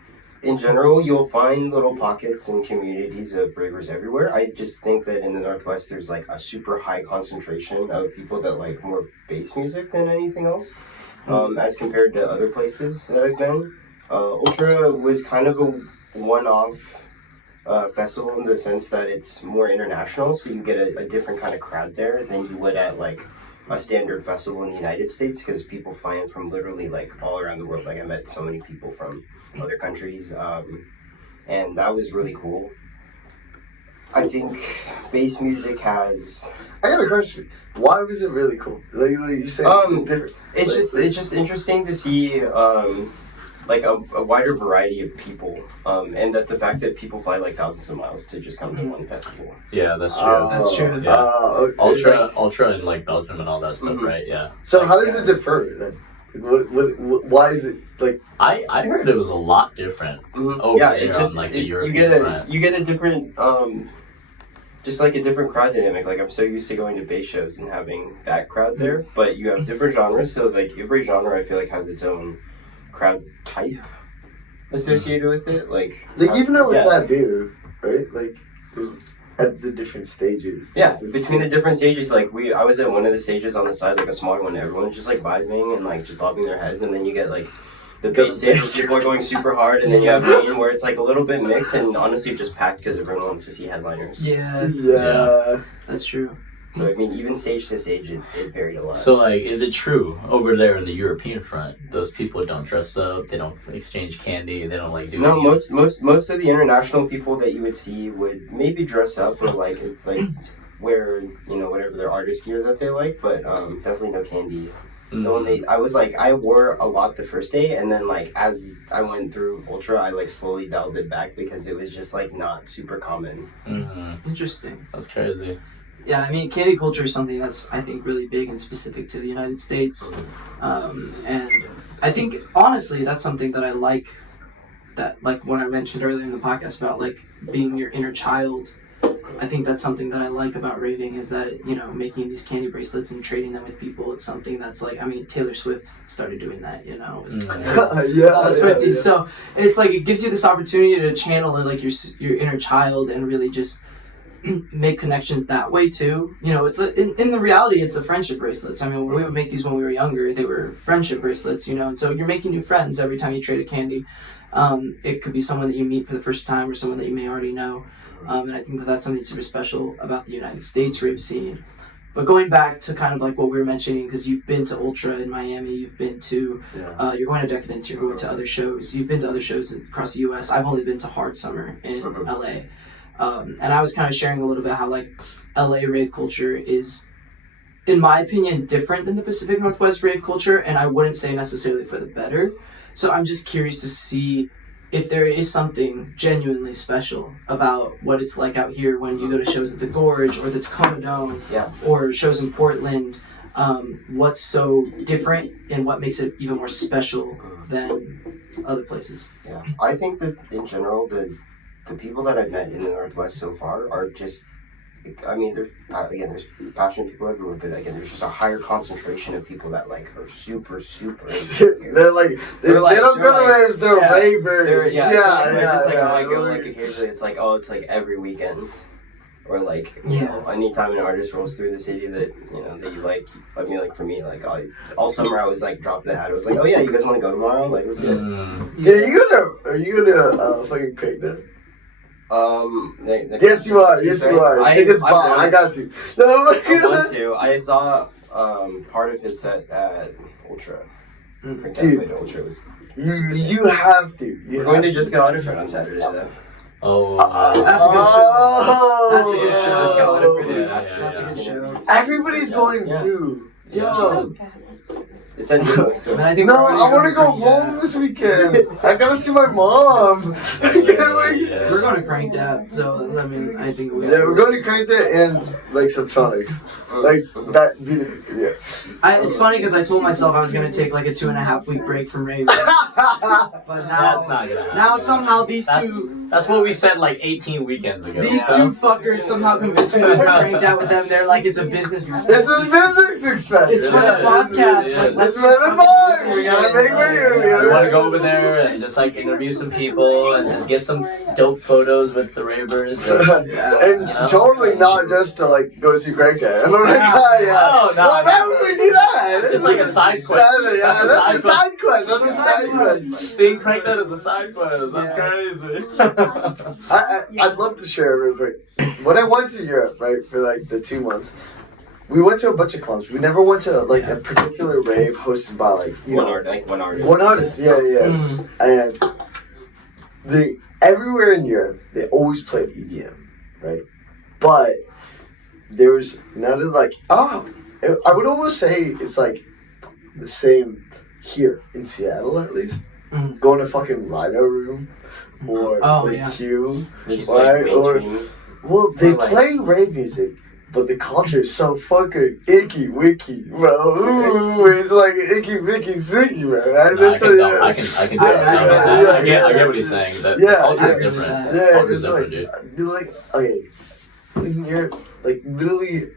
in general, you'll find little pockets and communities of ravers everywhere. I just think that in the Northwest, there's like a super high concentration of people that like more bass music than anything else, as compared to other places that I've been. Ultra was kind of a one-off festival in the sense that it's more international, so you get a different kind of crowd there than you would at like a standard festival in the United States, because people fly in from literally like all around the world. Like I met so many people from other countries, and that was really cool. I think bass music has. I got a question. Why was it really cool? Like you said, it's different. It's just interesting to see like a wider variety of people, and that the fact that people fly like thousands of miles to just come to one festival. Yeah, that's true. That's true. Yeah. Okay. Ultra in like Belgium and all that stuff, right? Yeah. So how does it differ then? What, why is it like? I heard it was a lot different over there on like the European front. You get a different just like a different crowd dynamic. Like I'm so used to going to bass shows and having that crowd there, but you have different genres. So like every genre I feel like has its own crowd type associated with it. Like even though with that beer, right? Like there's at the different stages. Yeah, between the different stages, like I was at one of the stages on the side, like a smaller one. Everyone's just like vibing and like just bobbing their heads, and then you get like the bass stage where people are going super hard, and then you have main where it's like a little bit mixed and honestly just packed because everyone wants to see headliners. Yeah, that's true. So I mean, even stage to stage, it varied a lot. So like, is it true over there in the European front, those people don't dress up, they don't exchange candy, they don't like do? No, most of the international people that you would see would maybe dress up or like wear whatever their artist gear that they like, but definitely no candy. I wore a lot the first day, and then like as I went through Ultra, I like slowly dialed it back because it was just like not super common. Interesting. That's crazy. Yeah, I mean, candy culture is something that's, I think, really big and specific to the United States. And I think, honestly, that's something that I like, that, like, what I mentioned earlier in the podcast about, like, being your inner child. I think that's something that I like about raving is that, making these candy bracelets and trading them with people, it's something that's, like, I mean, Taylor Swift started doing that, all the Swifties. Yeah. So it's, like, it gives you this opportunity to channel, like, your inner child and really just make connections that way too. It's in the reality, it's a friendship bracelets. I mean, when we would make these when we were younger, they were friendship bracelets, and so you're making new friends every time you trade a candy. It could be someone that you meet for the first time or someone that you may already know. And I think that that's something super special about the United States rave scene. But going back to kind of like what we were mentioning, because you've been to Ultra in Miami, you've been to, you're going to Decadence, you're going to other shows, you've been to other shows across the U.S. I've only been to Hard Summer in L.A. And I was kind of sharing a little bit how like LA rave culture is, in my opinion, different than the Pacific Northwest rave culture, and I wouldn't say necessarily for the better. So I'm just curious to see if there is something genuinely special about what it's like out here when you go to shows at the Gorge or the Tacoma Dome or shows in Portland. What's so different and what makes it even more special than other places? Yeah, I think that in general, the people that I've met in the Northwest so far are just, I mean, there's passionate people everywhere, but again, there's just a higher concentration of people that like are super, super. They're like, they don't go to raves, they're ravers. I go like occasionally, it's like every weekend. Or like, anytime an artist rolls through the city that, that you like, I mean, like for me, like all summer I was like, dropped the hat. I was like, oh yeah, you guys want to go tomorrow? Like, let's do it. Dude, are you gonna fucking crank that? Yes, you are. Yes, you are. Tickets bought. I got you. No, I want to. I saw part of his set at Ultra. Dude, Ultra was. You have to. We're going to just go Otterford on Saturday though. Oh, that's a good show. Just go Otterford. That's a good show. Everybody's going to. Yo. It's at Newhouse. I think I want to go home this weekend. I gotta see my mom. I can't wait. We're going to Crank That, so I mean, I think we're going to Crank That and like Subtronics. Like that be the It's funny because I told myself I was going to take like a 2.5 week break from rave. But now, that's not gonna happen. Now somehow these two. That's what we said like 18 weekends ago. These two fuckers somehow convinced me to Crank That with them. They're like, it's a business expense. It's a business expense. It's for the podcast. It's for the podcast. on! We gotta make bigger. We want to go over there and just like interview some people and just get some dope photos with the ravers. And totally not just to like go see Greg Dad. I'm like, Oh, no. Why would we do that? It's just like a side quest. That's a side quest. That's a side quest. Seeing Craig Dad is a side quest. That's crazy. I'd love to share real quick. When I went to Europe, right, for like the 2 months, we went to a bunch of clubs. We never went to like a particular rave hosted by like one artist. One artist, yeah. And everywhere in Europe, they always played EDM, right? But there was none of like, I would almost say it's like the same here in Seattle at least. Going to fucking Rhino Room or Q, They just right? mainstream. They play rave music, but the culture is so fucking icky wicky, bro. Ooh, it's like icky wicky sicky, bro. I get what he's saying. The culture is different. Yeah, Culture it's is different, like, dude. like, okay, in Europe, like literally,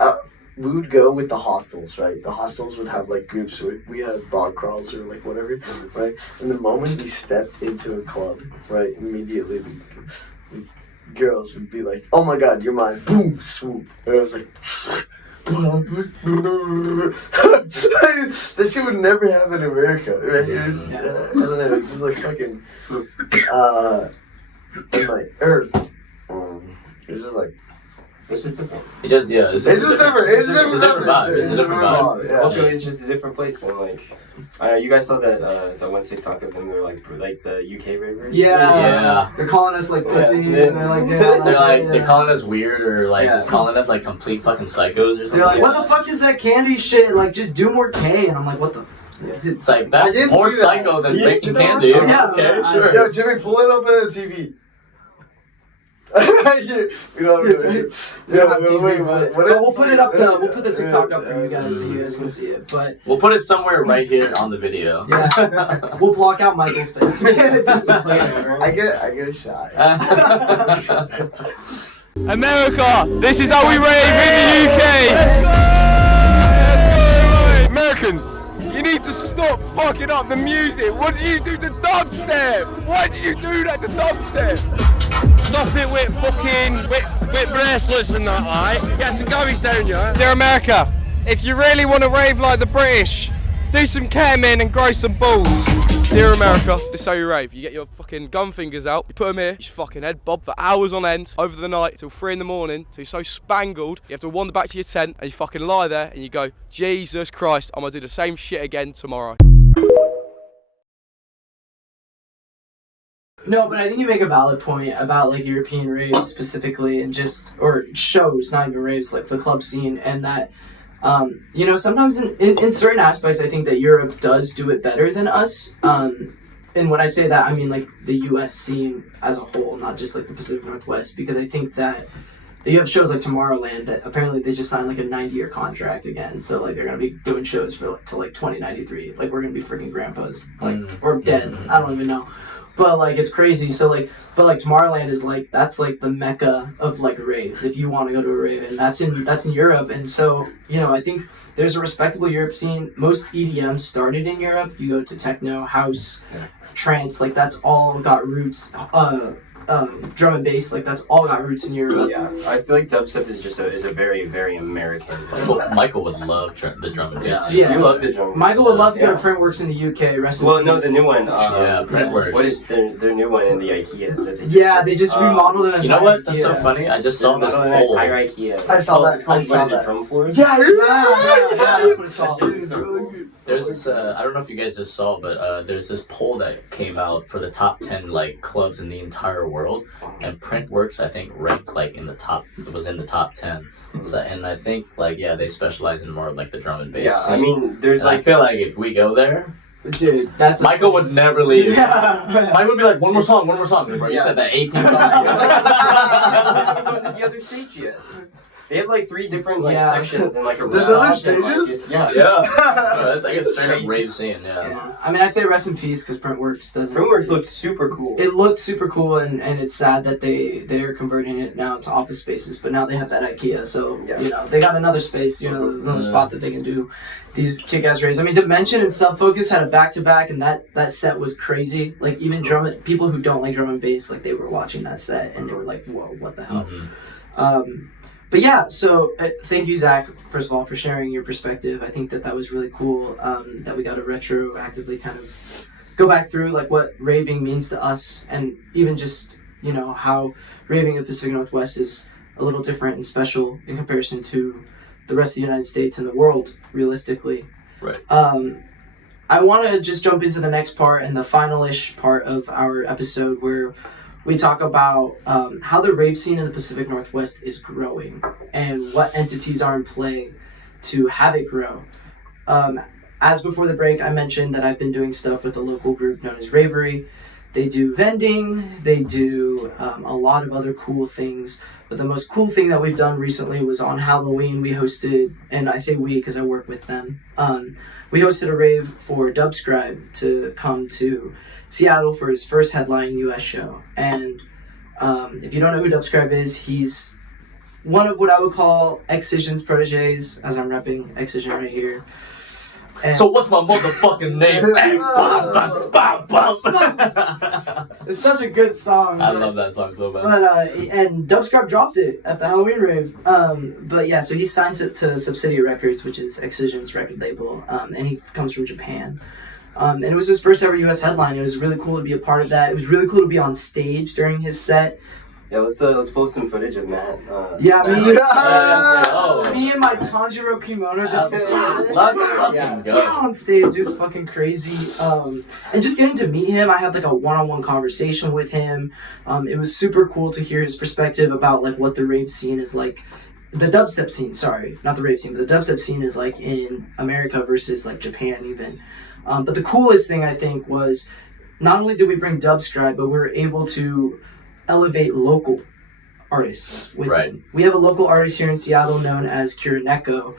we would go with the hostels, right? The hostels would have like groups. We had bar crawls or like whatever, right? And the moment we stepped into a club, right, immediately the girls would be like, "Oh my God, you're mine!" Boom, swoop, and I was like. That shit would never happen in America, right? I don't know, it's just like fucking, and like, it's just like. It's just different. It's just different. It's just different. It's a different vibe. It's a different vibe. Yeah. Culturally, it's just a different place, and like, I don't know. You guys saw that one TikTok of them. They're like the UK ravers. Yeah. They're calling us like pussy. And they're like, they're calling us weird or like just calling us like complete fucking psychos or something. They're like, what the fuck is that candy shit? Like, just do more K. And I'm like, what the. It's like that's more psycho than making candy. Yeah, okay, sure. Yo, Jimmy, pull it up on the TV. We don't have TV. We'll put it up. We'll put the TikTok up for you guys so you guys can see it. But we'll put it somewhere right here on the video. Yeah, we'll block out Michael's face. I get a shot. America, this is how we rave in the UK. Let's go. Americans, you need to stop fucking up the music. What did you do to dubstep? Why did you do that to dubstep? Stop it with fucking with bracelets and that, alright? Get some gummies down you. Dear America, if you really want to rave like the British, do some ketamine and grow some balls. Dear America, this is how you rave. You get your fucking gun fingers out, you put them here, you just fucking head bob for hours on end, over the night till 3 in the morning, till you're so spangled, you have to wander back to your tent and you fucking lie there and you go, Jesus Christ, I'm gonna do the same shit again tomorrow. No, but I think you make a valid point about like European raves specifically, and or shows, not even raves, like the club scene, and that sometimes in certain aspects I think that Europe does do it better than us. And when I say that, I mean like the US scene as a whole, not just like the Pacific Northwest, because I think that you have shows like Tomorrowland that apparently they just signed like a 90-year contract again, so like they're gonna be doing shows for till like 2093. Like we're gonna be freaking grandpas, like or dead. I don't even know. But like it's crazy. So like, but like Tomorrowland is like that's like the mecca of like raves. If you want to go to a rave, and that's in Europe. And so I think there's a respectable Europe scene. Most EDM started in Europe. You go to techno, house, trance. Like that's all got roots. Drum and bass, like that's all got roots in Europe. Yeah, I feel like dubstep is a very, very American. Michael would love the drum and bass. Yeah. You love the drum. Michael would love to go to Printworks in the UK. The new one. Printworks. What is their new one in the IKEA? They just remodeled it. You know what? That's so funny. I just saw this poll. Entire IKEA. I saw that. It's called drum floors. Yeah, that's what it's called. So cool. There's this, I don't know if you guys just saw, but there's this poll that came out for the top 10 like clubs in the entire world, and Printworks I think ranked like in the top 10. So, and I think like they specialize in more of like the drum and bass. Yeah, scene. I mean there's I feel like if we go there, dude, that's Michael would never leave. Yeah. Michael would be like, one more song. Bro, you said that 18 songs. I haven't gone to the other stage yet. They have like 3 different like Yeah. sections and like a There's rooftop other and, like, stages? it's- Yeah. Yeah. That's like a straight up Crazy. rave scene. Yeah. Yeah. I mean, I say rest in peace because Printworks doesn't. Printworks looked super cool. It looked super cool, and it's sad that they're converting it now to office spaces. But now they have that IKEA, so Yeah. you know they got another space, another spot that they can do these kick-ass raves. I mean, Dimension and Subfocus had a back-to-back, and that set was crazy. Like even people who don't like drum and bass, like they were watching that set and they were like, "Whoa, what the hell?" But yeah, so thank you, Zach, first of all, for sharing your perspective. I think that was really cool that we got to retroactively kind of go back through like what raving means to us, and even just how raving in the Pacific Northwest is a little different and special in comparison to the rest of the United States and the world, realistically. Right. I want to just jump into the next part and the final-ish part of our episode where we talk about how the rave scene in the Pacific Northwest is growing and what entities are in play to have it grow. As before the break, I mentioned that I've been doing stuff with a local group known as Ravery. They do vending, they do a lot of other cool things, but the most cool thing that we've done recently was on Halloween. We hosted, and I say we because I work with them, we hosted a rave for Dubscribe to come to Seattle for his first headline US show. And if you don't know who Dubscribe is, he's one of what I would call Excision's proteges, as I'm repping Excision right here. And So what's my motherfucking name? it's such a good song. I love that song so bad. But and Dubscribe dropped it at the Halloween rave. But yeah, so he signed it to Subsidia Records, which is Excision's record label, and he comes from Japan. And it was his first ever US headline. It was really cool to be a part of that. It was really cool to be on stage during his set. Yeah, let's pull up some footage of Matt. Yeah, Oh. me and my Tanjiro kimono just Let's fucking go. on stage is fucking crazy. And just getting to meet him, I had like a one-on-one conversation with him. It was super cool to hear his perspective about like what the rave scene is like. The dubstep scene, sorry, not the rave scene, but the dubstep scene is like in America versus like Japan even. But the coolest thing I think was not only did we bring Dubscribe, but we were able to elevate local artists with him. We have a local artist here in Seattle known as Kirineko,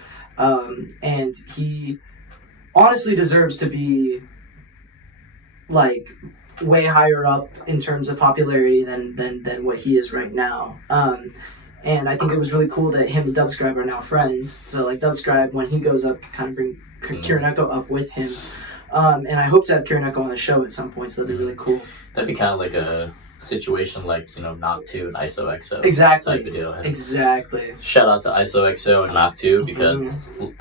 and he honestly deserves to be like way higher up in terms of popularity than what he is right now. And I think it was really cool that him and Dubscribe are now friends. So like Dubscribe, when he goes up, kind of bring Kirineko up with him. And I hope to have Kirineko on the show at some point, so that'd be really cool. That'd be kind of like a situation like, Knock 2 and ISOXO Exactly. type of deal. And Exactly. shout out to ISOXO and Knock 2 because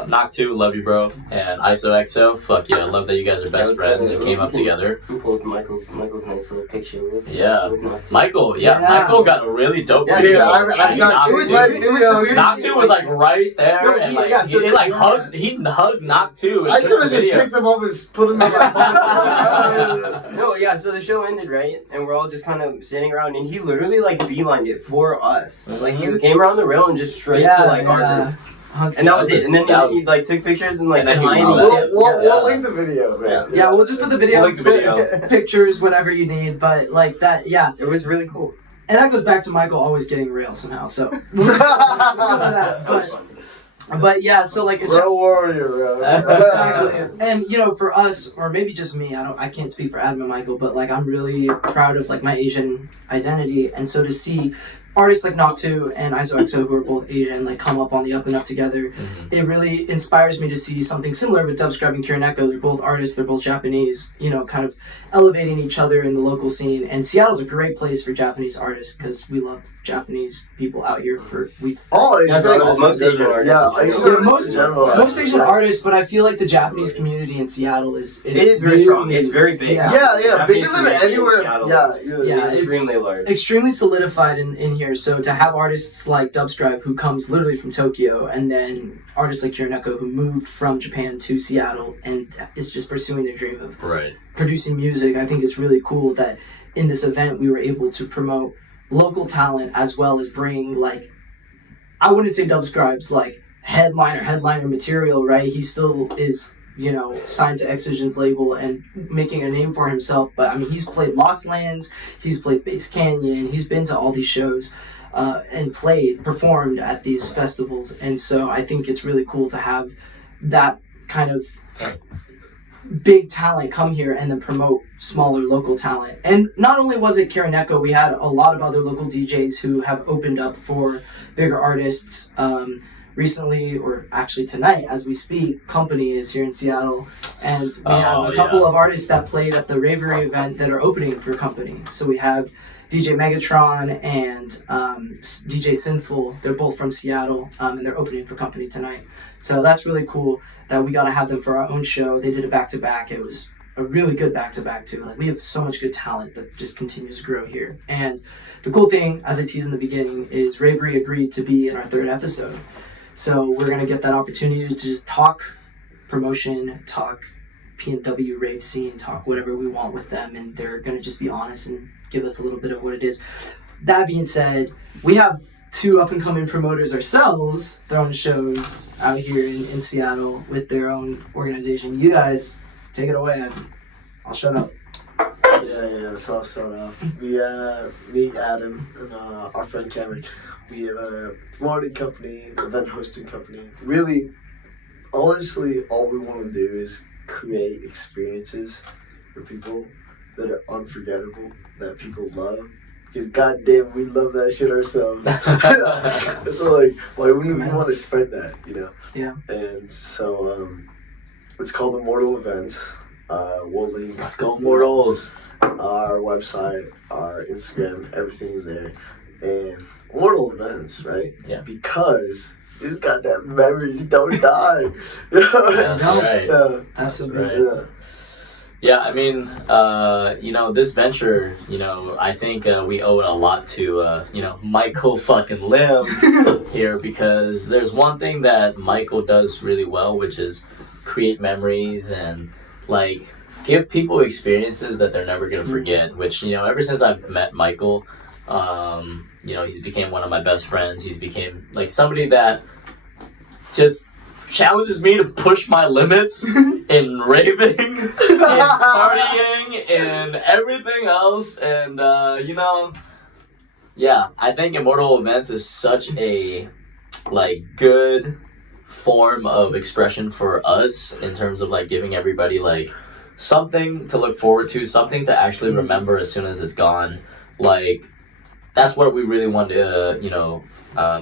Knock 2, love you, bro. And ISOXO, fuck yeah, I love that you guys are best friends and came up together. We pulled Michael's nice little picture with Yeah. with Matt, too. Michael got a really dope Yeah, video. dude, I got Knock 2. Knock 2 was like right there, No, and yeah, like yeah, so he like hugged Knock 2. and I took should a have just video. picked him up and put him in my pocket. No, yeah, so the show ended, right? And we're all just kind of standing around, and he literally, like, beelined it for us. Like, he came around the rail and just straight to, like, our group. And that was it. And then he like, took pictures and, like, And then said he hi and he loved dipped. We'll link the video, man. Yeah, we'll just put the video, We'll link the video. pictures, whatever you need. But like that, yeah. It was really cool. And that goes back to Michael always getting rail somehow. So, but yeah, so like it's Real warrior, bro. exactly. And for us, or maybe just me, I can't speak for Adam and Michael, but like I'm really proud of like my Asian identity, and so to see artists like Noctu and ISOXO, who are both Asian, like come up on the up and up together, it really inspires me to see something similar with Dubscribe and Kirineko. They're both artists, they're both Japanese, kind of elevating each other in the local scene. And Seattle's a great place for Japanese artists because we love Japanese people out here. All Asian I feel like artists. most in Asian general. artists Yeah, in Asian general. artists in general. Most Asian artists, but I feel like the Japanese community in Seattle is It is very strong. It's very big. Yeah. Yeah, bigger Japanese than community in anywhere. Seattle Yeah, is Yeah, it's extremely large. extremely solidified in here. So to have artists like Dubscribe, who comes literally from Tokyo, and then artists like Kirineko, who moved from Japan to Seattle and is just pursuing their dream of producing music, I think it's really cool that in this event we were able to promote local talent as well as bring, like, I wouldn't say Dubscribe's like headliner material, right? He still is, signed to Excision's label and making a name for himself. But I mean, he's played Lost Lands, he's played Bass Canyon, he's been to all these shows. and performed at these festivals. And so I think it's really cool to have that kind of big talent come here and then promote smaller local talent. And not only was it Kirineko, we had a lot of other local DJs who have opened up for bigger artists. Recently, or actually tonight as we speak, Company is here in Seattle, and we have a couple of artists that played at the Ravery event that are opening for Company. So we have DJ Megatron and DJ Sinful. They're both from Seattle, and they're opening for Company tonight. So that's really cool that we got to have them for our own show. They did a back-to-back. It was a really good back-to-back too. Like, we have so much good talent that just continues to grow here. And the cool thing, as I teased in the beginning, is Ravery agreed to be in our 3rd episode. So we're going to get that opportunity to just talk promotion, talk PNW rave scene, talk whatever we want with them, and they're going to just be honest and give us a little bit of what it is. That being said, we have 2 up-and-coming promoters ourselves throwing shows out here in Seattle with their own organization. You guys, take it away. I'll shut up. Yeah, so I'll start off. Me, Adam, and our friend Cameron, we have a promoting company, event hosting company. Really, honestly, all we want to do is create experiences for people that are unforgettable, that people love. Because goddamn, we love that shit ourselves. So like, why wouldn't we want to spread that, you know? Yeah. And so, it's called Immortal Events. We'll link. Let's go Immortals. Our website, our Instagram, everything in there, and Immortal Events, right? Yeah. Because these goddamn memories don't die. That's right. Yeah. That's so Right. good. Yeah, I mean, this venture, I think we owe it a lot to, Michael fucking Lym here, because there's one thing that Michael does really well, which is create memories and, like, give people experiences that they're never going to forget, which, ever since I've met Michael, he's became one of my best friends. He's became, like, somebody that just challenges me to push my limits in raving, in partying, and everything else. And, I think Immortal Events is such a, like, good form of expression for us in terms of, like, giving everybody, like, something to look forward to, something to actually remember as soon as it's gone. Like, that's what we really want to,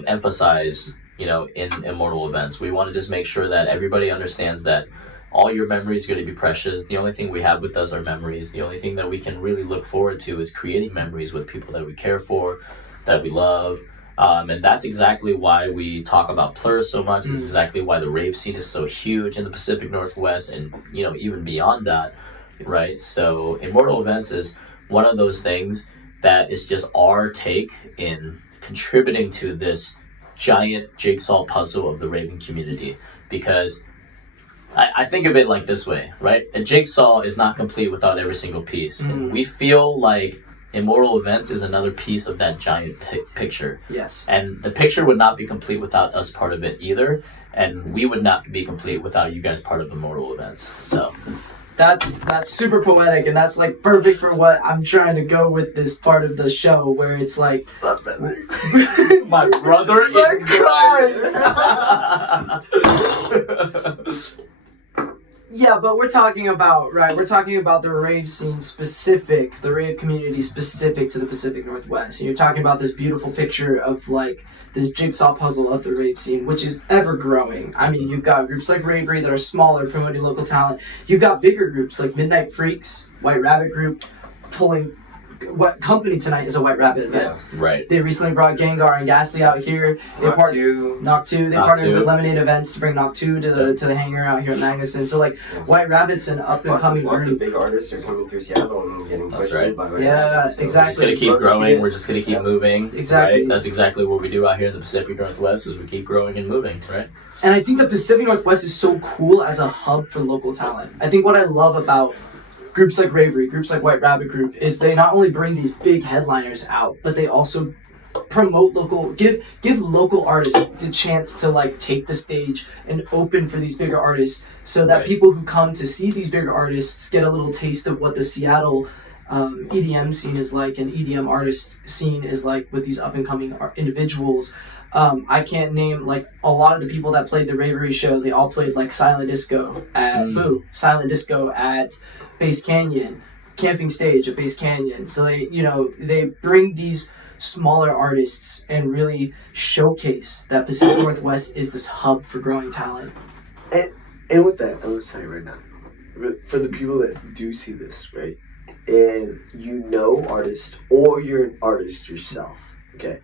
emphasize, in Immortal Events. We want to just make sure that everybody understands that all your memories are going to be precious. The only thing we have with us are memories. The only thing that we can really look forward to is creating memories with people that we care for, that we love. And that's exactly why we talk about Plur so much. This is exactly why the rave scene is so huge in the Pacific Northwest and, even beyond that, right? So Immortal Events is one of those things that is just our take in contributing to this giant jigsaw puzzle of the raving community. Because I think of it like this way, right? A jigsaw is not complete without every single piece. And we feel like Immortal Events is another piece of that giant picture. Yes. And the picture would not be complete without us part of it either. And we would not be complete without you guys part of Immortal Events. So That's super poetic, and that's like perfect for what I'm trying to go with this part of the show, where it's like my brother in Christ. Yeah, but we're talking about the rave scene specific, the rave community specific to the Pacific Northwest. And you're talking about this beautiful picture of, like, this jigsaw puzzle of the rave scene, which is ever growing. I mean, you've got groups like Ravery that are smaller, promoting local talent. You've got bigger groups like Midnight Freaks, White Rabbit Group, pulling... What Company tonight is a White Rabbit event. Yeah. Right. They recently brought Gengar and Ghastly out here. They Knock 2. They partnered with Lemonade Events to bring Knock 2 to the hangar out here at Magnuson. So, like, White Rabbit's an up and coming Lots of group. big artists are coming through Seattle and getting That's pushed right. by White Yeah, Rabbit, so exactly. We're just going to keep love to see growing. it. We're just going to keep moving. Exactly. Right? That's exactly what we do out here in the Pacific Northwest, is we keep growing and moving, right? And I think the Pacific Northwest is so cool as a hub for local talent. I think what I love about groups like Ravery, groups like White Rabbit Group, is they not only bring these big headliners out, but they also promote give local artists the chance to, like, take the stage and open for these bigger artists, so that Right. people who come to see these bigger artists get a little taste of what the Seattle EDM scene is like, and EDM artist scene is like with these up and coming individuals. I can't name like a lot of the people that played the Ravery show. They all played like silent disco at silent disco at Base Canyon, camping stage at Base Canyon. So they bring these smaller artists and really showcase that Pacific Northwest is this hub for growing talent. And with that, I would say right now, for the people that do see this, right, and artists or you're an artist yourself, okay,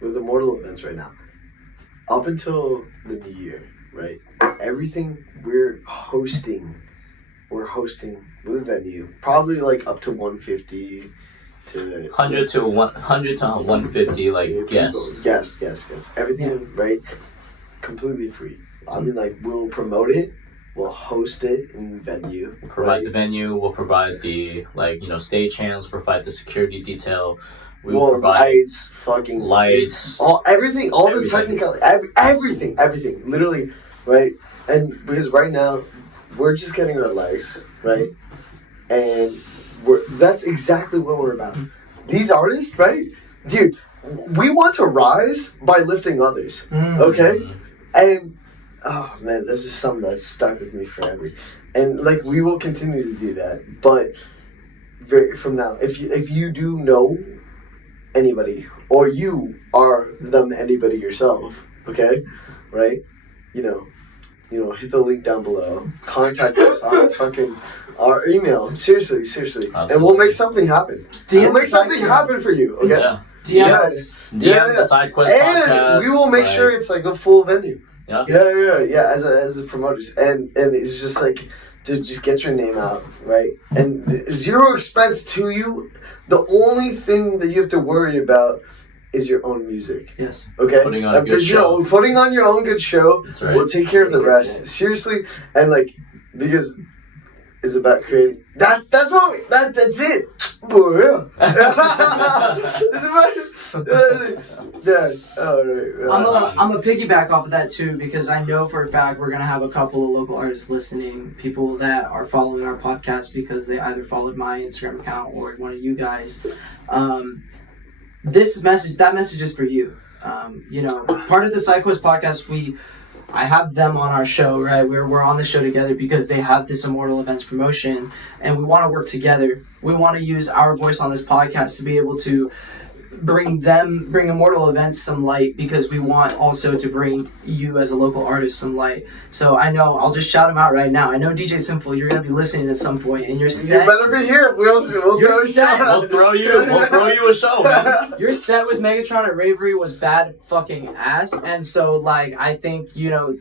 with Immortal events right now, up until the new year, right, everything we're hosting with a venue, probably like up to 150 to 100 to 150, like yes, everything, right, completely free. I mean, like, we'll promote it, we'll host it in venue. Provide the venue, we'll provide the, stage hands, provide the security detail. We'll provide lights. Everything. The technical, everything, literally, right? And because right now, we're just getting our legs, right? And that's exactly what we're about. These artists, right? Dude, we want to rise by lifting others, okay? And oh man, that's just something that's stuck with me forever. And like, we will continue to do that. But from now, if you do know anybody, or you are anybody yourself, okay, right? Hit the link down below. Contact us on our email. Seriously. Absolutely. And we'll make something happen. We'll make something happen for you, okay? Yeah. DM the Side Quest and podcast. We will make sure it's like a full venue. Yeah. Yeah. As a promoters, and it's just like to just get your name out, right? And zero expense to you. The only thing that you have to worry about is your own music. Yes. Okay. Putting on a good show. Putting on your own good show. That's right. We'll take care of the rest. Seriously, and like, because it's about creating. That's it. For real. I'm a piggyback off of that too, because I know for a fact we're gonna have a couple of local artists listening, people that are following our podcast because they either followed my Instagram account or one of you guys. That message is for you. Part of the SideQuest podcast, I have them on our show, right? We're on the show together because they have this Immortal Events promotion, and we want to work together. We want to use our voice on this podcast to be able to bring Immortal Events some light, because we want also to bring you as a local artist some light. So I know, I'll just shout them out right now. I know DJ Simple, you're going to be listening at some point, and you're set. You better be here. We'll throw you a show, man. Your set with Megatron at Ravery was bad fucking ass, and so like, I think,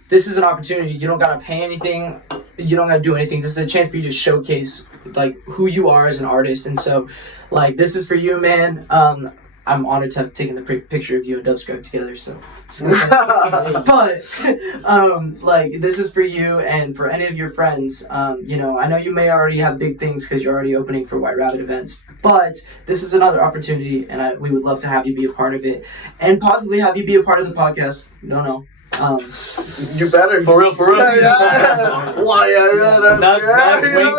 this is an opportunity. You don't gotta pay anything, you don't gotta do anything. This is a chance for you to showcase like who you are as an artist, and so like, this is for you, man. I'm honored to have taken the picture of you and Dubscribe together, so. But, this is for you and for any of your friends. I know you may already have big things because you're already opening for White Rabbit events, but this is another opportunity, and we would love to have you be a part of it, and possibly have you be a part of the podcast. No. You better. For real. Yeah. Why? That's wink.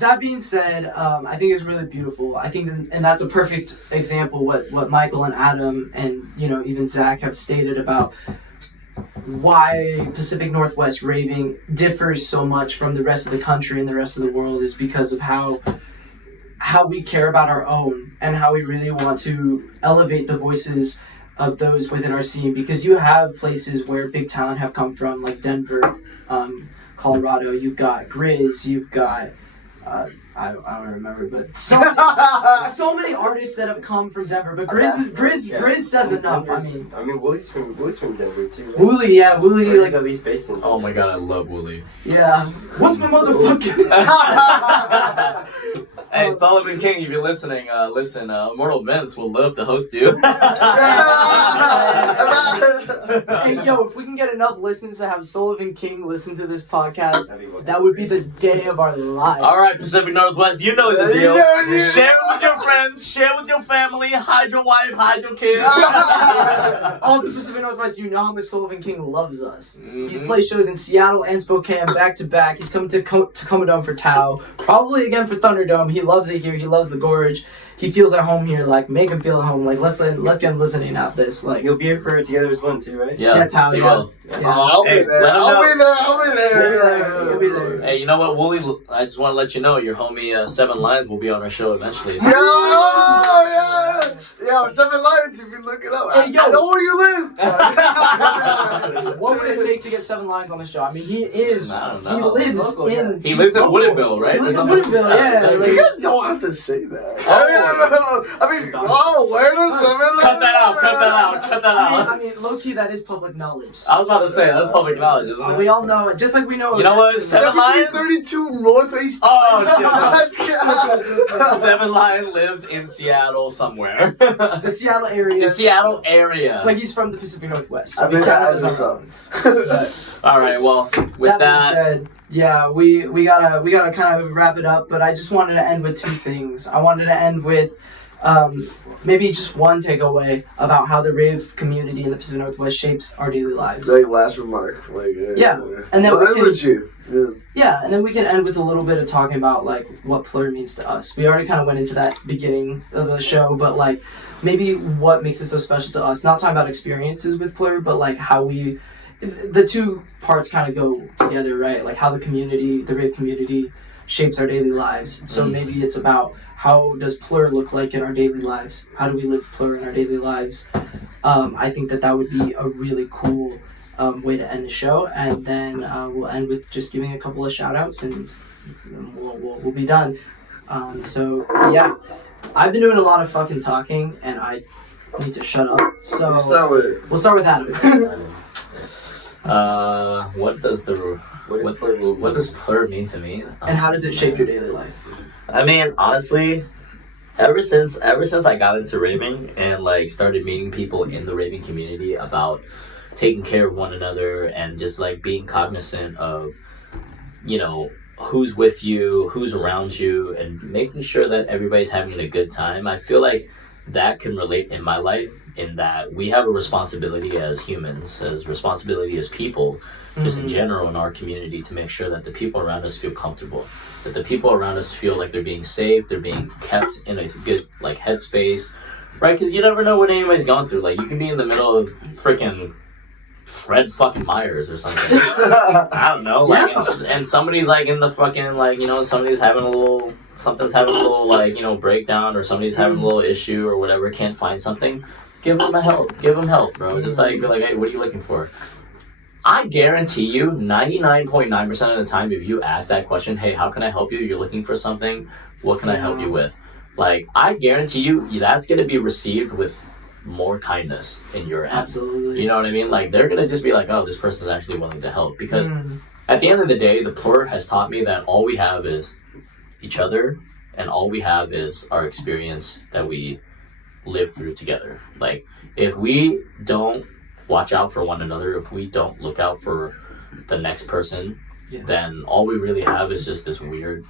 That being said, I think it's really beautiful. I think, and that's a perfect example what Michael and Adam and even Zach have stated about why Pacific Northwest raving differs so much from the rest of the country and the rest of the world, is because of how we care about our own, and how we really want to elevate the voices of those within our scene, because you have places where big talent have come from, like Denver, Colorado. You've got Grizz, you've got I don't remember, but so many artists that have come from Denver. But Grizz says enough. I mean, Woolie's from Denver too. Right? Woolie, he's at least based in. Oh my god, I love Woolie. Yeah. What's my motherfucking? Hey, Sullivan King, if you're listening, listen, Immortal Vince will love to host you. Hey, yo, if we can get enough listeners to have Sullivan King listen to this podcast, that would be the day of our lives. All right, Pacific Northwest, you know the deal. You Share it with your friends, share with your family, hide your wife, hide your kids. Also, Pacific Northwest, you know how much Sullivan King loves us. He's played shows in Seattle and Spokane back to back. He's coming to Tacoma Dome for Tau, probably again for Thunderdome. He loves it here. He loves the Gorge. He feels at home here. Like, make him feel at home. Like, let's get him listening at this. Like, He'll be here for Together as One too, right? Yeah, Tau. he Yeah. will. Yeah. I'll Hey, be there. let him I'll know. be there. I'll be there. He'll be there. Hey, you know what, Wooly? I just want to let you know your homie Seven Lions will be on our show eventually. So. Yo, yeah. Yo, 7 Lions, if you look it up. Hey, yo. I know where you live. What would it take to get 7 Lions on the show? I mean, he is. I don't He know. lives in. He lives in Woodinville, right? He lives in Woodinville, yeah. You Like, guys don't have to say that. Oh. I mean, where does 7 Lions? Cut that out, cut that out, cut that out. I mean, low key, that is public knowledge. I was about to say, that's public knowledge, isn't We it? all know it, just like we know. You know what? this is- 7 Lions? 32 Northeast. Oh, shit. 7 Lion lives in Seattle somewhere. The Seattle area. The Seattle area. But he's from the Pacific Northwest. I So we mean, can't that have is his a own. song. All right, well, with That that, being said, yeah, we gotta kind of wrap it up. But I just wanted to end with two things. I wanted to end with maybe just one takeaway about how the rave community in the Pacific Northwest shapes our daily lives. Like, last remark. Like, Yeah. And then well, we end can- with you. Yeah. Yeah, and then we can end with a little bit of talking about like what Plur means to us. We already kind of went into that beginning of the show, but like maybe what makes it so special to us. Not talking about experiences with Plur, but like how the two parts kind of go together, right? Like how the rave community shapes our daily lives. So maybe it's about how does Plur look like in our daily lives? How do we live Plur in our daily lives? I think that would be a really cool way to end the show, and then we'll end with just giving a couple of shout outs and we'll be done. So yeah, I've been doing a lot of fucking talking and I need to shut up. So We'll start with we'll start with Adam. what does Plur mean? what does Plur mean to me? And how does it shape your daily life? I mean, honestly, ever since I got into raving and like started meeting people in the raving community about taking care of one another and just like being cognizant of, you know, who's with you, who's around you, and making sure that everybody's having a good time, I feel like that can relate in my life in that we have a responsibility as humans, as responsibility as people, just in general in our community, to make sure that the people around us feel comfortable, that the people around us feel like they're being safe, they're being kept in a good like headspace, right? Because you never know what anybody's going through. Like you can be in the middle of freaking Fred fucking Myers or something. I don't know, like, and somebody's like in the fucking like, you know, something's having a little like, you know, breakdown, or somebody's having a little issue or whatever, can't find something. Give them help, bro. Just like be like, hey, what are you looking for? I guarantee you 99.9% of the time, if you ask that question, hey, how can I help you? You're looking for something, what can I help you with? Like, I guarantee you that's going to be received with more kindness in your end. Absolutely. You know what I mean? Like, they're going to just be like, oh, this person's actually willing to help. Because at the end of the day, the Plur has taught me that all we have is each other, and all we have is our experience that we live through together. Like, if we don't watch out for one another, if we don't look out for the next person, then all we really have is just this weird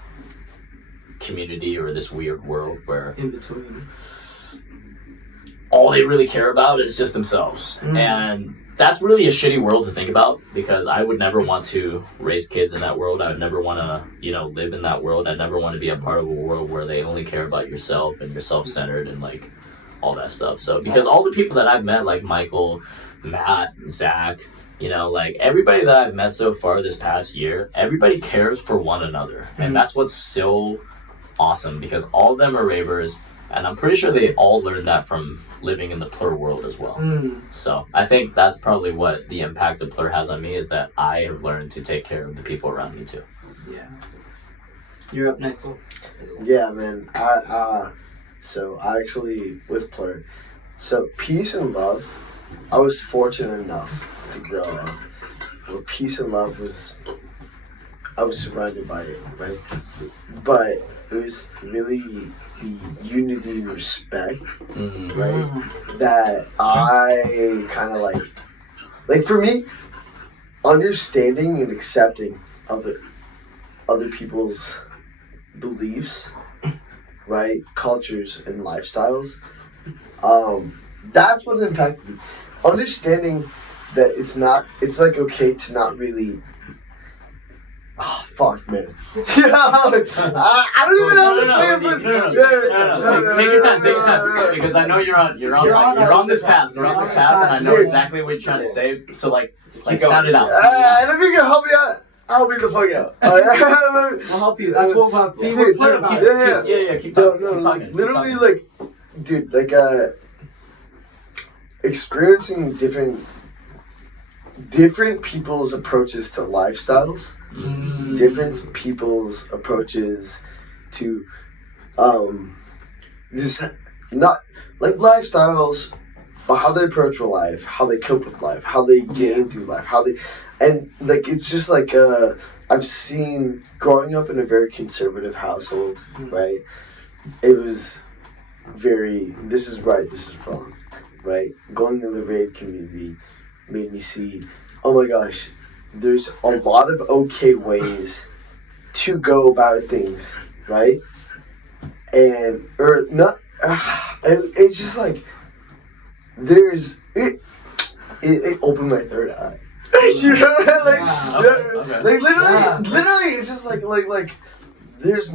community or this weird world where In between. all they really care about is just themselves. And that's really a shitty world to think about, because I would never want to raise kids in that world. I would never want to, you know, live in that world. I'd never want to be a part of a world where they only care about yourself and you're self-centered and like all that stuff. So because all the people that I've met, like Michael, Matt, Zach, you know, like everybody that I've met so far this past year, everybody cares for one another. And that's what's so awesome, because all of them are ravers, and I'm pretty sure they all learned that from living in the Plur world as well. So I think that's probably what the impact of Plur has on me, is that I have learned to take care of the people around me too. Yeah. You're up next. Yeah, man. So I actually with Plur. So peace and love. I was fortunate enough to grow up where peace and love was I was surrounded by it, right? But it was really the unity and respect, right? That I kind of like for me, understanding and accepting of it, other people's beliefs, right? Cultures and lifestyles. That's what impacted me. Understanding that it's like okay to not really. Oh fuck, man! I don't even know what to say. Take your time, because I know you're on this path. You're on this path, and I know exactly what you're trying to say. So like sound it out. And if you can help me out, I'll be the fuck out. We'll help you. That's what we'll be. We're clear about it. Keep talking. Literally, like, dude, like, experiencing different people's approaches to lifestyles, different people's approaches to, just not like lifestyles, but how they approach life, how they cope with life, how they gain through life, and like it's just like I've seen growing up in a very conservative household, right? It was very this is right, this is wrong, right? Going in the rave community made me see, oh my gosh, there's a lot of okay ways to go about things, right? And or not, it's just like there's it opened my third eye. You know what I mean? Like literally, it's just like there's.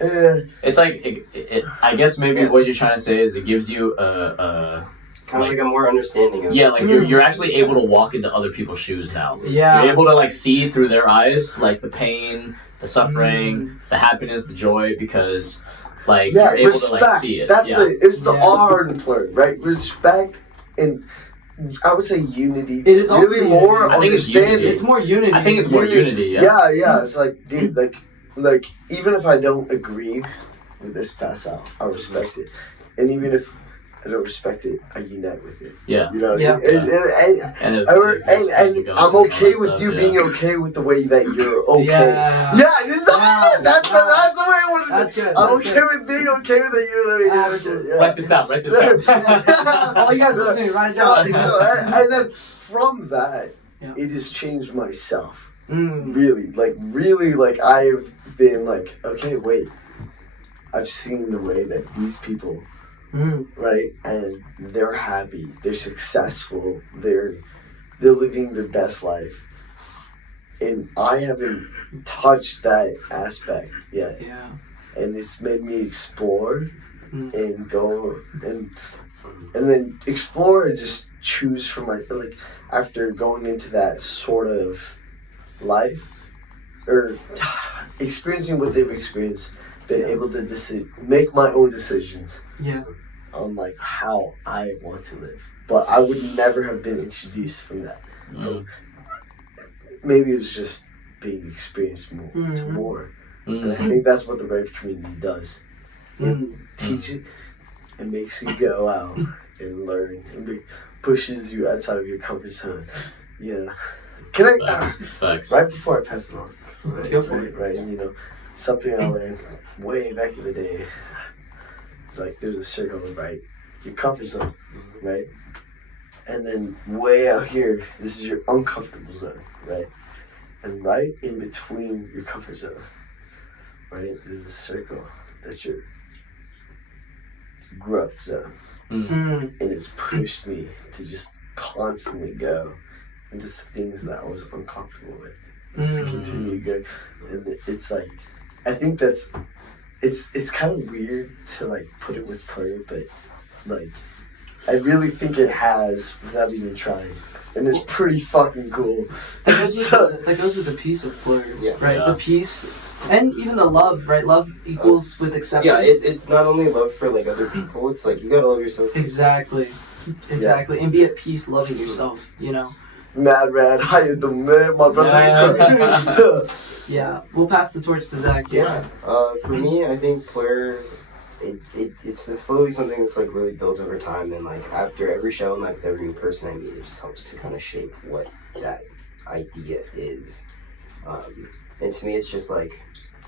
It's like it, I guess maybe what you're trying to say is it gives you a kind of like a more understanding of you're actually able to walk into other people's shoes now. Yeah, you're able to like see through their eyes, like the pain, the suffering, the happiness, the joy, because like you're able to like see it. That's it's the R and plur, right? Respect and I would say unity. It is also really more understanding. It's more unity. I think it's more unity. Yeah. It's like, dude, like even if I don't agree with this pass out, I respect it, and even if I don't respect it, I unite with it. Yeah. You know. Yeah. And I'm okay with you being okay with the way that you're okay. Yeah. That's the way I want to. That's good. I'm okay with being okay with it. You're Write this down. All you guys listening, write it down. And then from that, it has changed myself. Really, like I've been like, okay, wait, I've seen the way that these people, right, and they're happy, they're successful, they're living their best life, and I haven't touched that aspect yet. Yeah. And it's made me explore and go and then explore and just choose for my after going into that sort of life or experiencing what they've experienced, been able to make my own decisions on like how I want to live. But I would never have been introduced from that. Maybe it's just being experienced more. And I think that's what the rave community does. It teaches and makes you go out and learn and pushes you outside of your comfort zone. You know. Can I Facts. right before I pass it on? Go for it. Right, you know, something I learned way back in the day. It's like there's a circle on the right, your comfort zone, right? And then way out here, this is your uncomfortable zone, right? And right in between your comfort zone, right, there's a circle. That's your growth zone. And it's pushed me to just constantly go into things that I was uncomfortable with. And just continue going. And it's like, I think that's, it's kind of weird to like put it with plur, but like, I really think it has without even trying. And it's pretty fucking cool. That goes with the peace of plur, right? Yeah. The peace and even the love, right? Love equals with acceptance. Yeah, it's not only love for like other people. It's like you gotta love yourself. Exactly, and be at peace loving yourself. You know. Mad Rad, how you doing, man? My brother. Yeah, we'll pass the torch to Zach. Yeah. For me, I think plur. It's slowly something that's like really built over time, and like after every show and like every new person I meet, it just helps to kind of shape what that idea is. And And to me, it's just like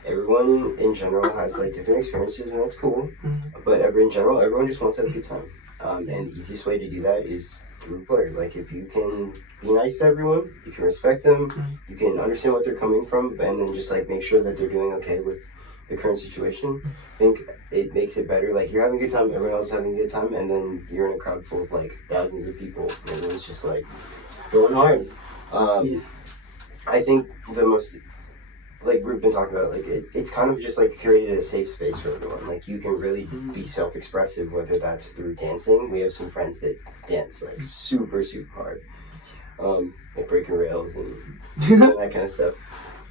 everyone in general has like different experiences, and that's cool. But in general, everyone just wants to have a good time. And the easiest way to do that is through play. Like if you can be nice to everyone, you can respect them, you can understand what they're coming from, and then just like make sure that they're doing okay with the current situation. I think it makes it better. Like you're having a good time, everyone else is having a good time, and then you're in a crowd full of like thousands of people, and everyone's just like going hard. I think the most, like we've been talking about, like it's kind of just like created a safe space for everyone. Like you can really be self-expressive, whether that's through dancing. We have some friends that dance like super hard, like breaking rails and that kind of stuff.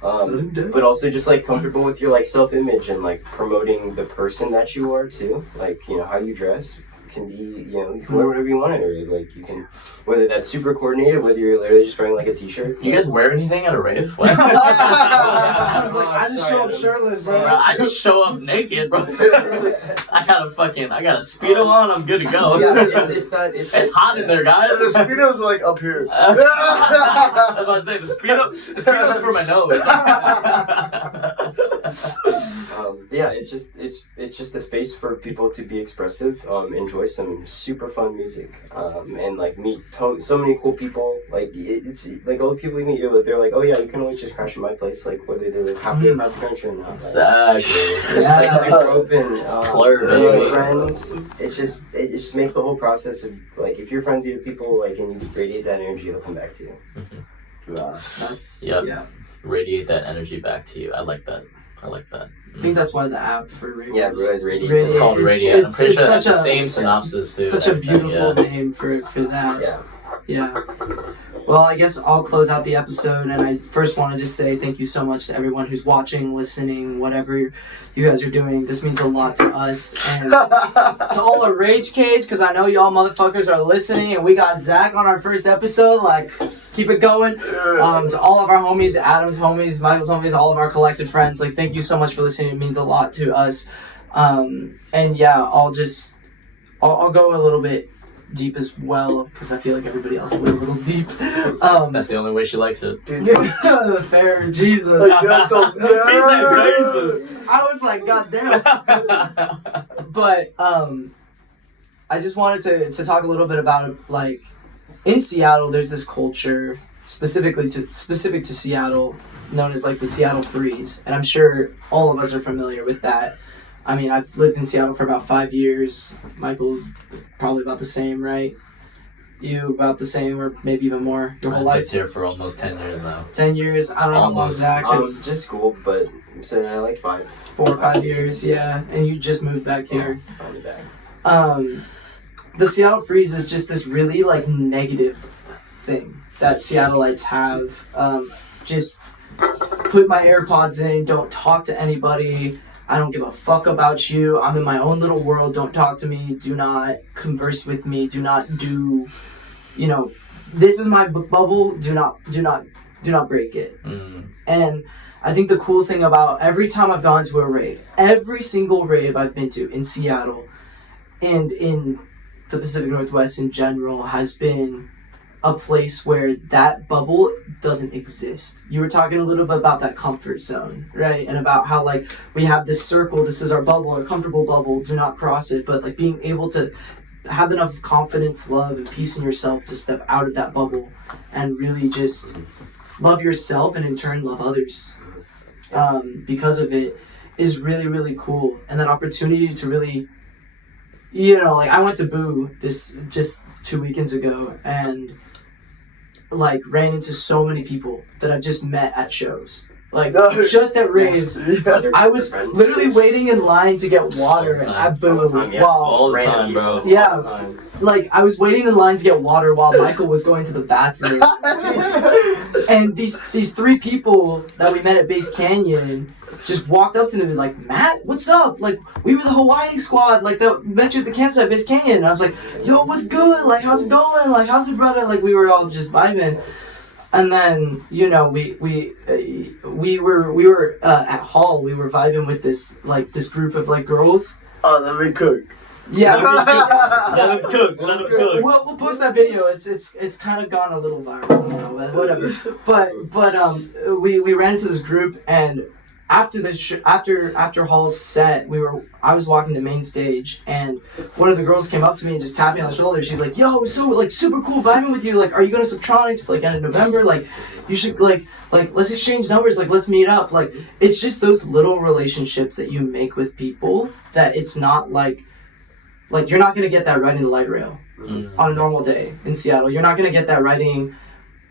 But also just like comfortable with your like self-image and like promoting the person that you are too. Like how you dress can be, you can wear whatever you want at a rave. Like you can, whether that's super coordinated, whether you're literally just wearing like a t-shirt. You guys wear anything at a rave? What? I was like, I just show up shirtless, bro. I just show up naked, bro. I got a Speedo on, I'm good to go. Yeah, it's hot in there, guys. The Speedo's like up here. I was about to say, the Speedo's for my nose. Yeah, it's just a space for people to be expressive, enjoy some super fun music, and like meet so many cool people. Like it's like all the people you meet, they're like, oh yeah, you can always just crash at my place, like whether they live halfway across the country or not. Exactly. It's like super open. Baby. Friends. It just makes the whole process of like if you're friends with people like and you radiate that energy, it'll come back to you. Radiate that energy back to you. I like that. I think that's why the app for Radiate. Yeah, Radiate. It's called Radiate. I'm pretty sure that's the such same synopsis too. Such a beautiful name for that. Yeah. Well, I guess I'll close out the episode, and I first want to just say thank you so much to everyone who's watching, listening, whatever you guys are doing. This means a lot to us, and to all the Rage Cage, because I know y'all motherfuckers are listening, and we got Zach on our first episode. Like, keep it going. To all of our homies, Adam's homies, Michael's homies, all of our collective friends, like, thank you so much for listening. It means a lot to us. And yeah, I'll go a little bit deep as well, because I feel like everybody else went a little deep. That's the only way she likes it. Fair, Jesus. He said Jesus. I was like, God damn. But I just wanted to talk a little bit about, like, in Seattle, there's this culture specific to Seattle known as like the Seattle Freeze, and I'm sure all of us are familiar with that. I mean, I've lived in Seattle for about 5 years. Michael, probably about the same, right? You about the same, or maybe even more. Your whole life. I've lived here for almost 10 years now. 10 years. I don't know how long that. Just school, but so like 5. 4 or 5 years, yeah. And you just moved back here. Finally back. The Seattle Freeze is just this really like negative thing that Seattleites have. Just put my AirPods in, don't talk to anybody. I don't give a fuck about you. I'm in my own little world. Don't talk to me. Do not converse with me. Do not do, this is my bubble. Do not break it. And I think the cool thing about every time I've gone to a rave, every single rave I've been to in Seattle and in the Pacific Northwest in general has been a place where that bubble doesn't exist. You were talking a little bit about that comfort zone, right? And about how like we have this circle, this is our bubble, our comfortable bubble, do not cross it. But like being able to have enough confidence, love, and peace in yourself to step out of that bubble and really just love yourself and in turn love others because of it is really, really cool. And that opportunity to really, like I went to Boo this just 2 weekends ago and like ran into so many people that I've just met at shows. Like just at raves. I was literally waiting in line to get water at Boo. All the time, bro. Yeah. Like I was waiting in line to get water while Michael was going to the bathroom. And these 3 people that we met at Base Canyon just walked up to them and like, Matt, what's up? Like, we were the Hawaii squad, like, that met you at the campsite at Base Canyon. And I was like, yo, what's good? Like, how's it going? Like, how's it, brother? Like, we were all just vibing. And then, we were at Hall. We were vibing with this group of, like, girls. Oh, let me cook. Yeah. Let him cook. We'll post that video. It's kind of gone a little viral, you know, but whatever. But we ran into this group, and after the after Hall's set, I was walking to main stage, and one of the girls came up to me and just tapped me on the shoulder. She's like, "Yo, so like super cool vibing with you. Like, are you going to Subtronics like end of November? Like, you should like let's exchange numbers. Like, let's meet up." Like, it's just those little relationships that you make with people that it's not like you're not gonna get that riding the light rail on a normal day in Seattle. You're not gonna get that riding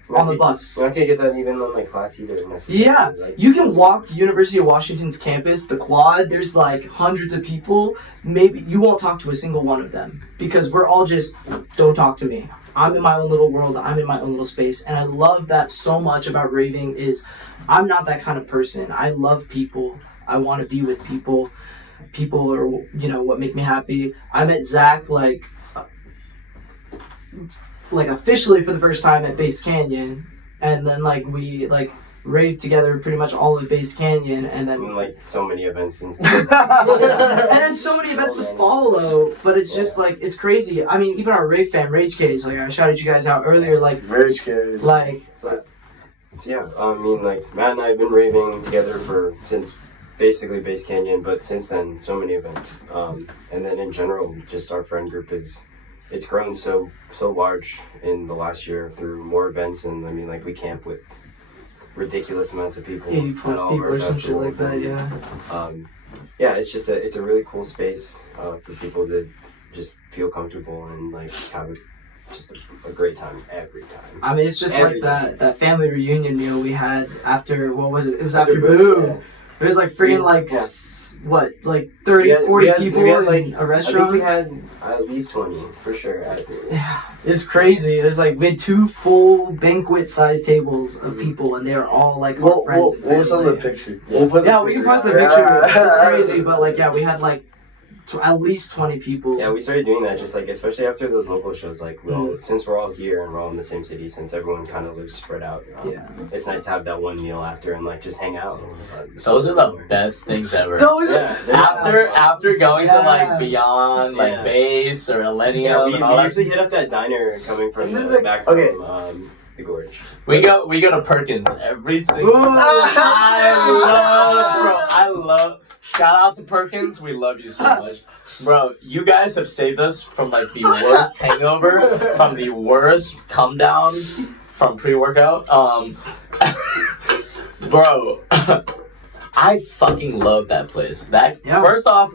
on the bus. You're not gonna get that even on like class either necessarily. Yeah, like, you can walk University of Washington's campus, the quad. There's like hundreds of people. Maybe you won't talk to a single one of them because we're all just don't talk to me. I'm in my own little world. I'm in my own little space, and I love that so much about raving. Is I'm not that kind of person. I love people. I want to be with people. People are, you know, what make me happy. I met Zach like officially for the first time at Base Canyon, and then like we like raved together pretty much all of Base Canyon, and then like so many events and and then so many events to follow. But it's just like it's crazy. I mean, even our rave fan Rage Cage, like I shouted you guys out earlier, like Rage Cage. like yeah. I mean, like Matt and I have been raving together since basically Base Canyon, but since then so many events. And then in general, just our friend group it's grown so large in the last year through more events, and I mean like we camp with ridiculous amounts of people. 80 plus at all people of our or some shit like festivals. that. Yeah, it's just it's a really cool space for people to just feel comfortable and like have just a great time every time. I mean, it's just Every like that family reunion meal we had after, what was it? It was after Boo. Yeah. It was like freaking like, what, like 30, 40 people we had, in like, a I restaurant? think we had at least 20, for sure. Yeah, it's crazy. It was like, we had 2 full banquet-sized tables of people, and they were all like our friends and We'll send the family. picture. Yeah. We'll put the Yeah, we can picture. post the picture. It's crazy, but like, yeah, we had like at least 20 people. Yeah, we started doing that just like, especially after those local shows, like, since we're all here and we're all in the same city, since everyone kind of lives spread out, Yeah. it's nice to have that one meal after and like just hang out. Those are the best things ever. Those are After going to Yeah. like Beyond, like Yeah. Base or Millennium, Yeah, we and all that. usually hit up that diner coming from It's the like- back okay. from the gorge. We go to Perkins every single. I love. Shout out to Perkins. We love you so much, bro. You guys have saved us from like the worst hangover, from the worst come down from pre-workout. Bro, I fucking love that place. First off,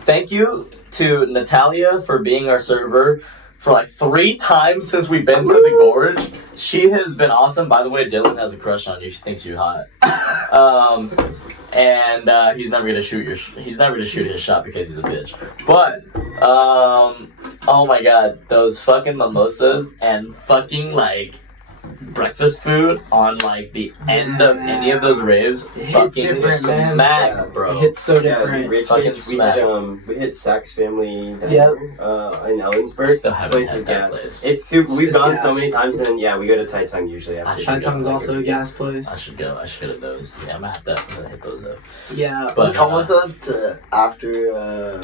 thank you to Natalia for being our server for like 3 times since we've been to the gorge. She has been awesome. By the way, Dylan has a crush on you. She thinks you're hot. And he's never gonna shoot his shot because he's a bitch. But oh my god, those fucking mimosas and fucking like breakfast food on like the end of any of those raves hits fucking different, man. smack, bro. It hits so Yeah, different. Rich Fucking Cage, smack. we hit Sachs Family Diner, Yep. in Ellensburg. I still haven't Place had is that gas. place. It's super. We've It's gone gas. so many times, and yeah, we go to Tai Tung usually after. Chai Tung's also a gas place. I should go to those. Yeah, I'm gonna have to hit those up. Yeah. But Come with us to after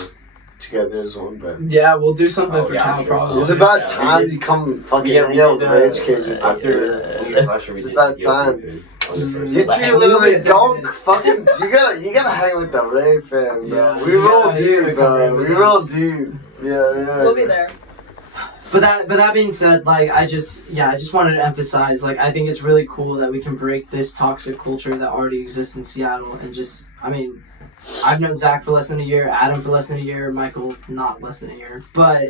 together as one, bro. Yeah, we'll do something Oh, for yeah, Town sure. probably. It's about Yeah, time we did- you come fucking Yeah, hang out we with did, Rage Cage with us. after New Year's last year, we It's did about Ethiopian time. food on the first You day. Hey, two we'll little be don't attending. fucking you gotta hang with the rave fam, bro. Yeah, We you roll gotta- you gotta deep, come bro. rave We with roll us. deep. Yeah. We'll be there. But that being said, like I just wanted to emphasize, like I think it's really cool that we can break this toxic culture that already exists in Seattle, and just, I mean, I've known Zach for less than a year, Adam for less than a year, Michael not less than a year, but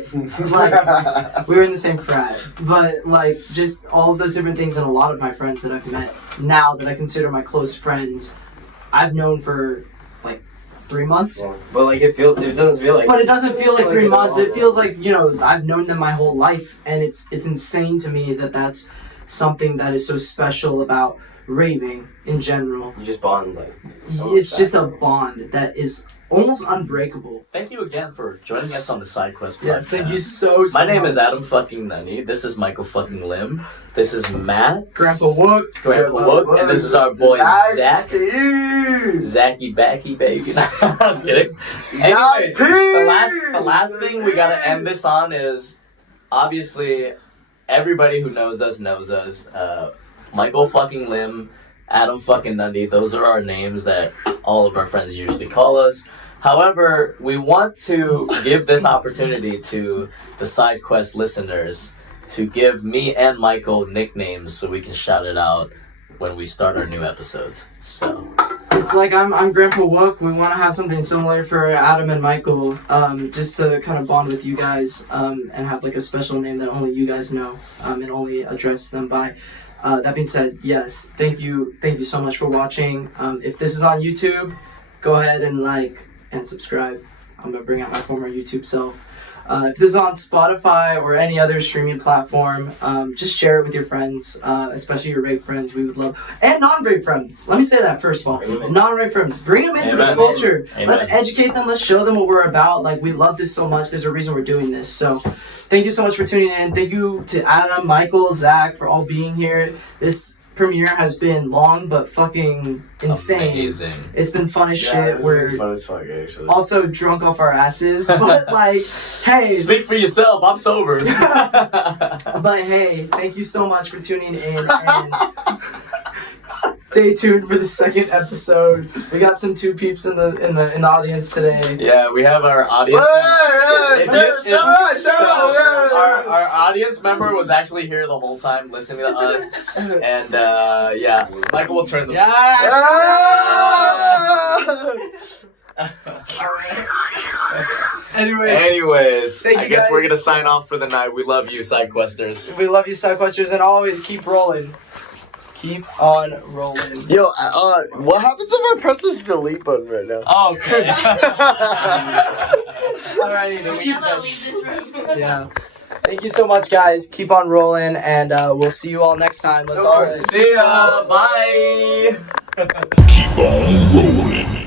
like we were in the same frat. But like just all of those different things, and a lot of my friends that I've met now that I consider my close friends, I've known for like 3 months. Yeah. But like it doesn't feel like. But it doesn't feel like Like 3 it months. all, It feels like, you know, I've known them my whole life, and it's insane to me that that's something that is so special about raving in general. You just bond like. so It's much just a faster. bond that is almost unbreakable. Thank you again for joining us on the Side Quest podcast. Yes, thank you so My name much. is Adam fucking Nundi. This is Michael fucking Lym. This is Matt. Grandpa Wook. Grandpa Wook. And this is our boy Zach. Zacky Backy baby. I was kidding. Anyways, the last thing we gotta end this on is obviously everybody who knows us knows us. Michael fucking Lym, Adam fucking Nundi. Those are our names that all of our friends usually call us. However, we want to give this opportunity to the Side Quest listeners to give me and Michael nicknames so we can shout it out when we start our new episodes. So It's like I'm Grandpa Wook. We want to have something similar for Adam and Michael, just to kind of bond with you guys, and have like a special name that only you guys know, and only address them by. That being said, yes, thank you so much for watching. If this is on YouTube, go ahead and like and subscribe. I'm gonna bring out my former YouTube self. If this is on Spotify or any other streaming platform, just share it with your friends, especially your rave friends. We would love, and non-rave friends. Let me say that first of all. Non-rave friends, bring them into this culture. Amen. Let's educate them. Let's show them what we're about. Like, we love this so much. There's a reason we're doing this. So, thank you so much for tuning in. Thank you to Adam, Michael, Zach for all being here. This premiere has been long but fucking insane. amazing. It's been fun as shit. We're fun as fuck, actually. also drunk off our asses, but like, hey. Speak for yourself. I'm sober. But hey, thank you so much for tuning in, and stay tuned for the second episode. We got some two peeps in the audience today. Yeah, we have our audience. Our audience member was actually here the whole time listening to us, and yeah, Michael will turn the. Anyways, Thank I you guess we're guys. gonna sign off for the night. We love you, Side Questers. We love you, Sidequesters, and always keep rolling. Keep on rolling. Yo, what happens if I press this delete button right now? Oh, okay. Alrighty, then we Now that leave this room. yeah. Thank you so much, guys. Keep on rolling, and we'll see you all next time. Let's all See ya. Bye. Keep on rolling.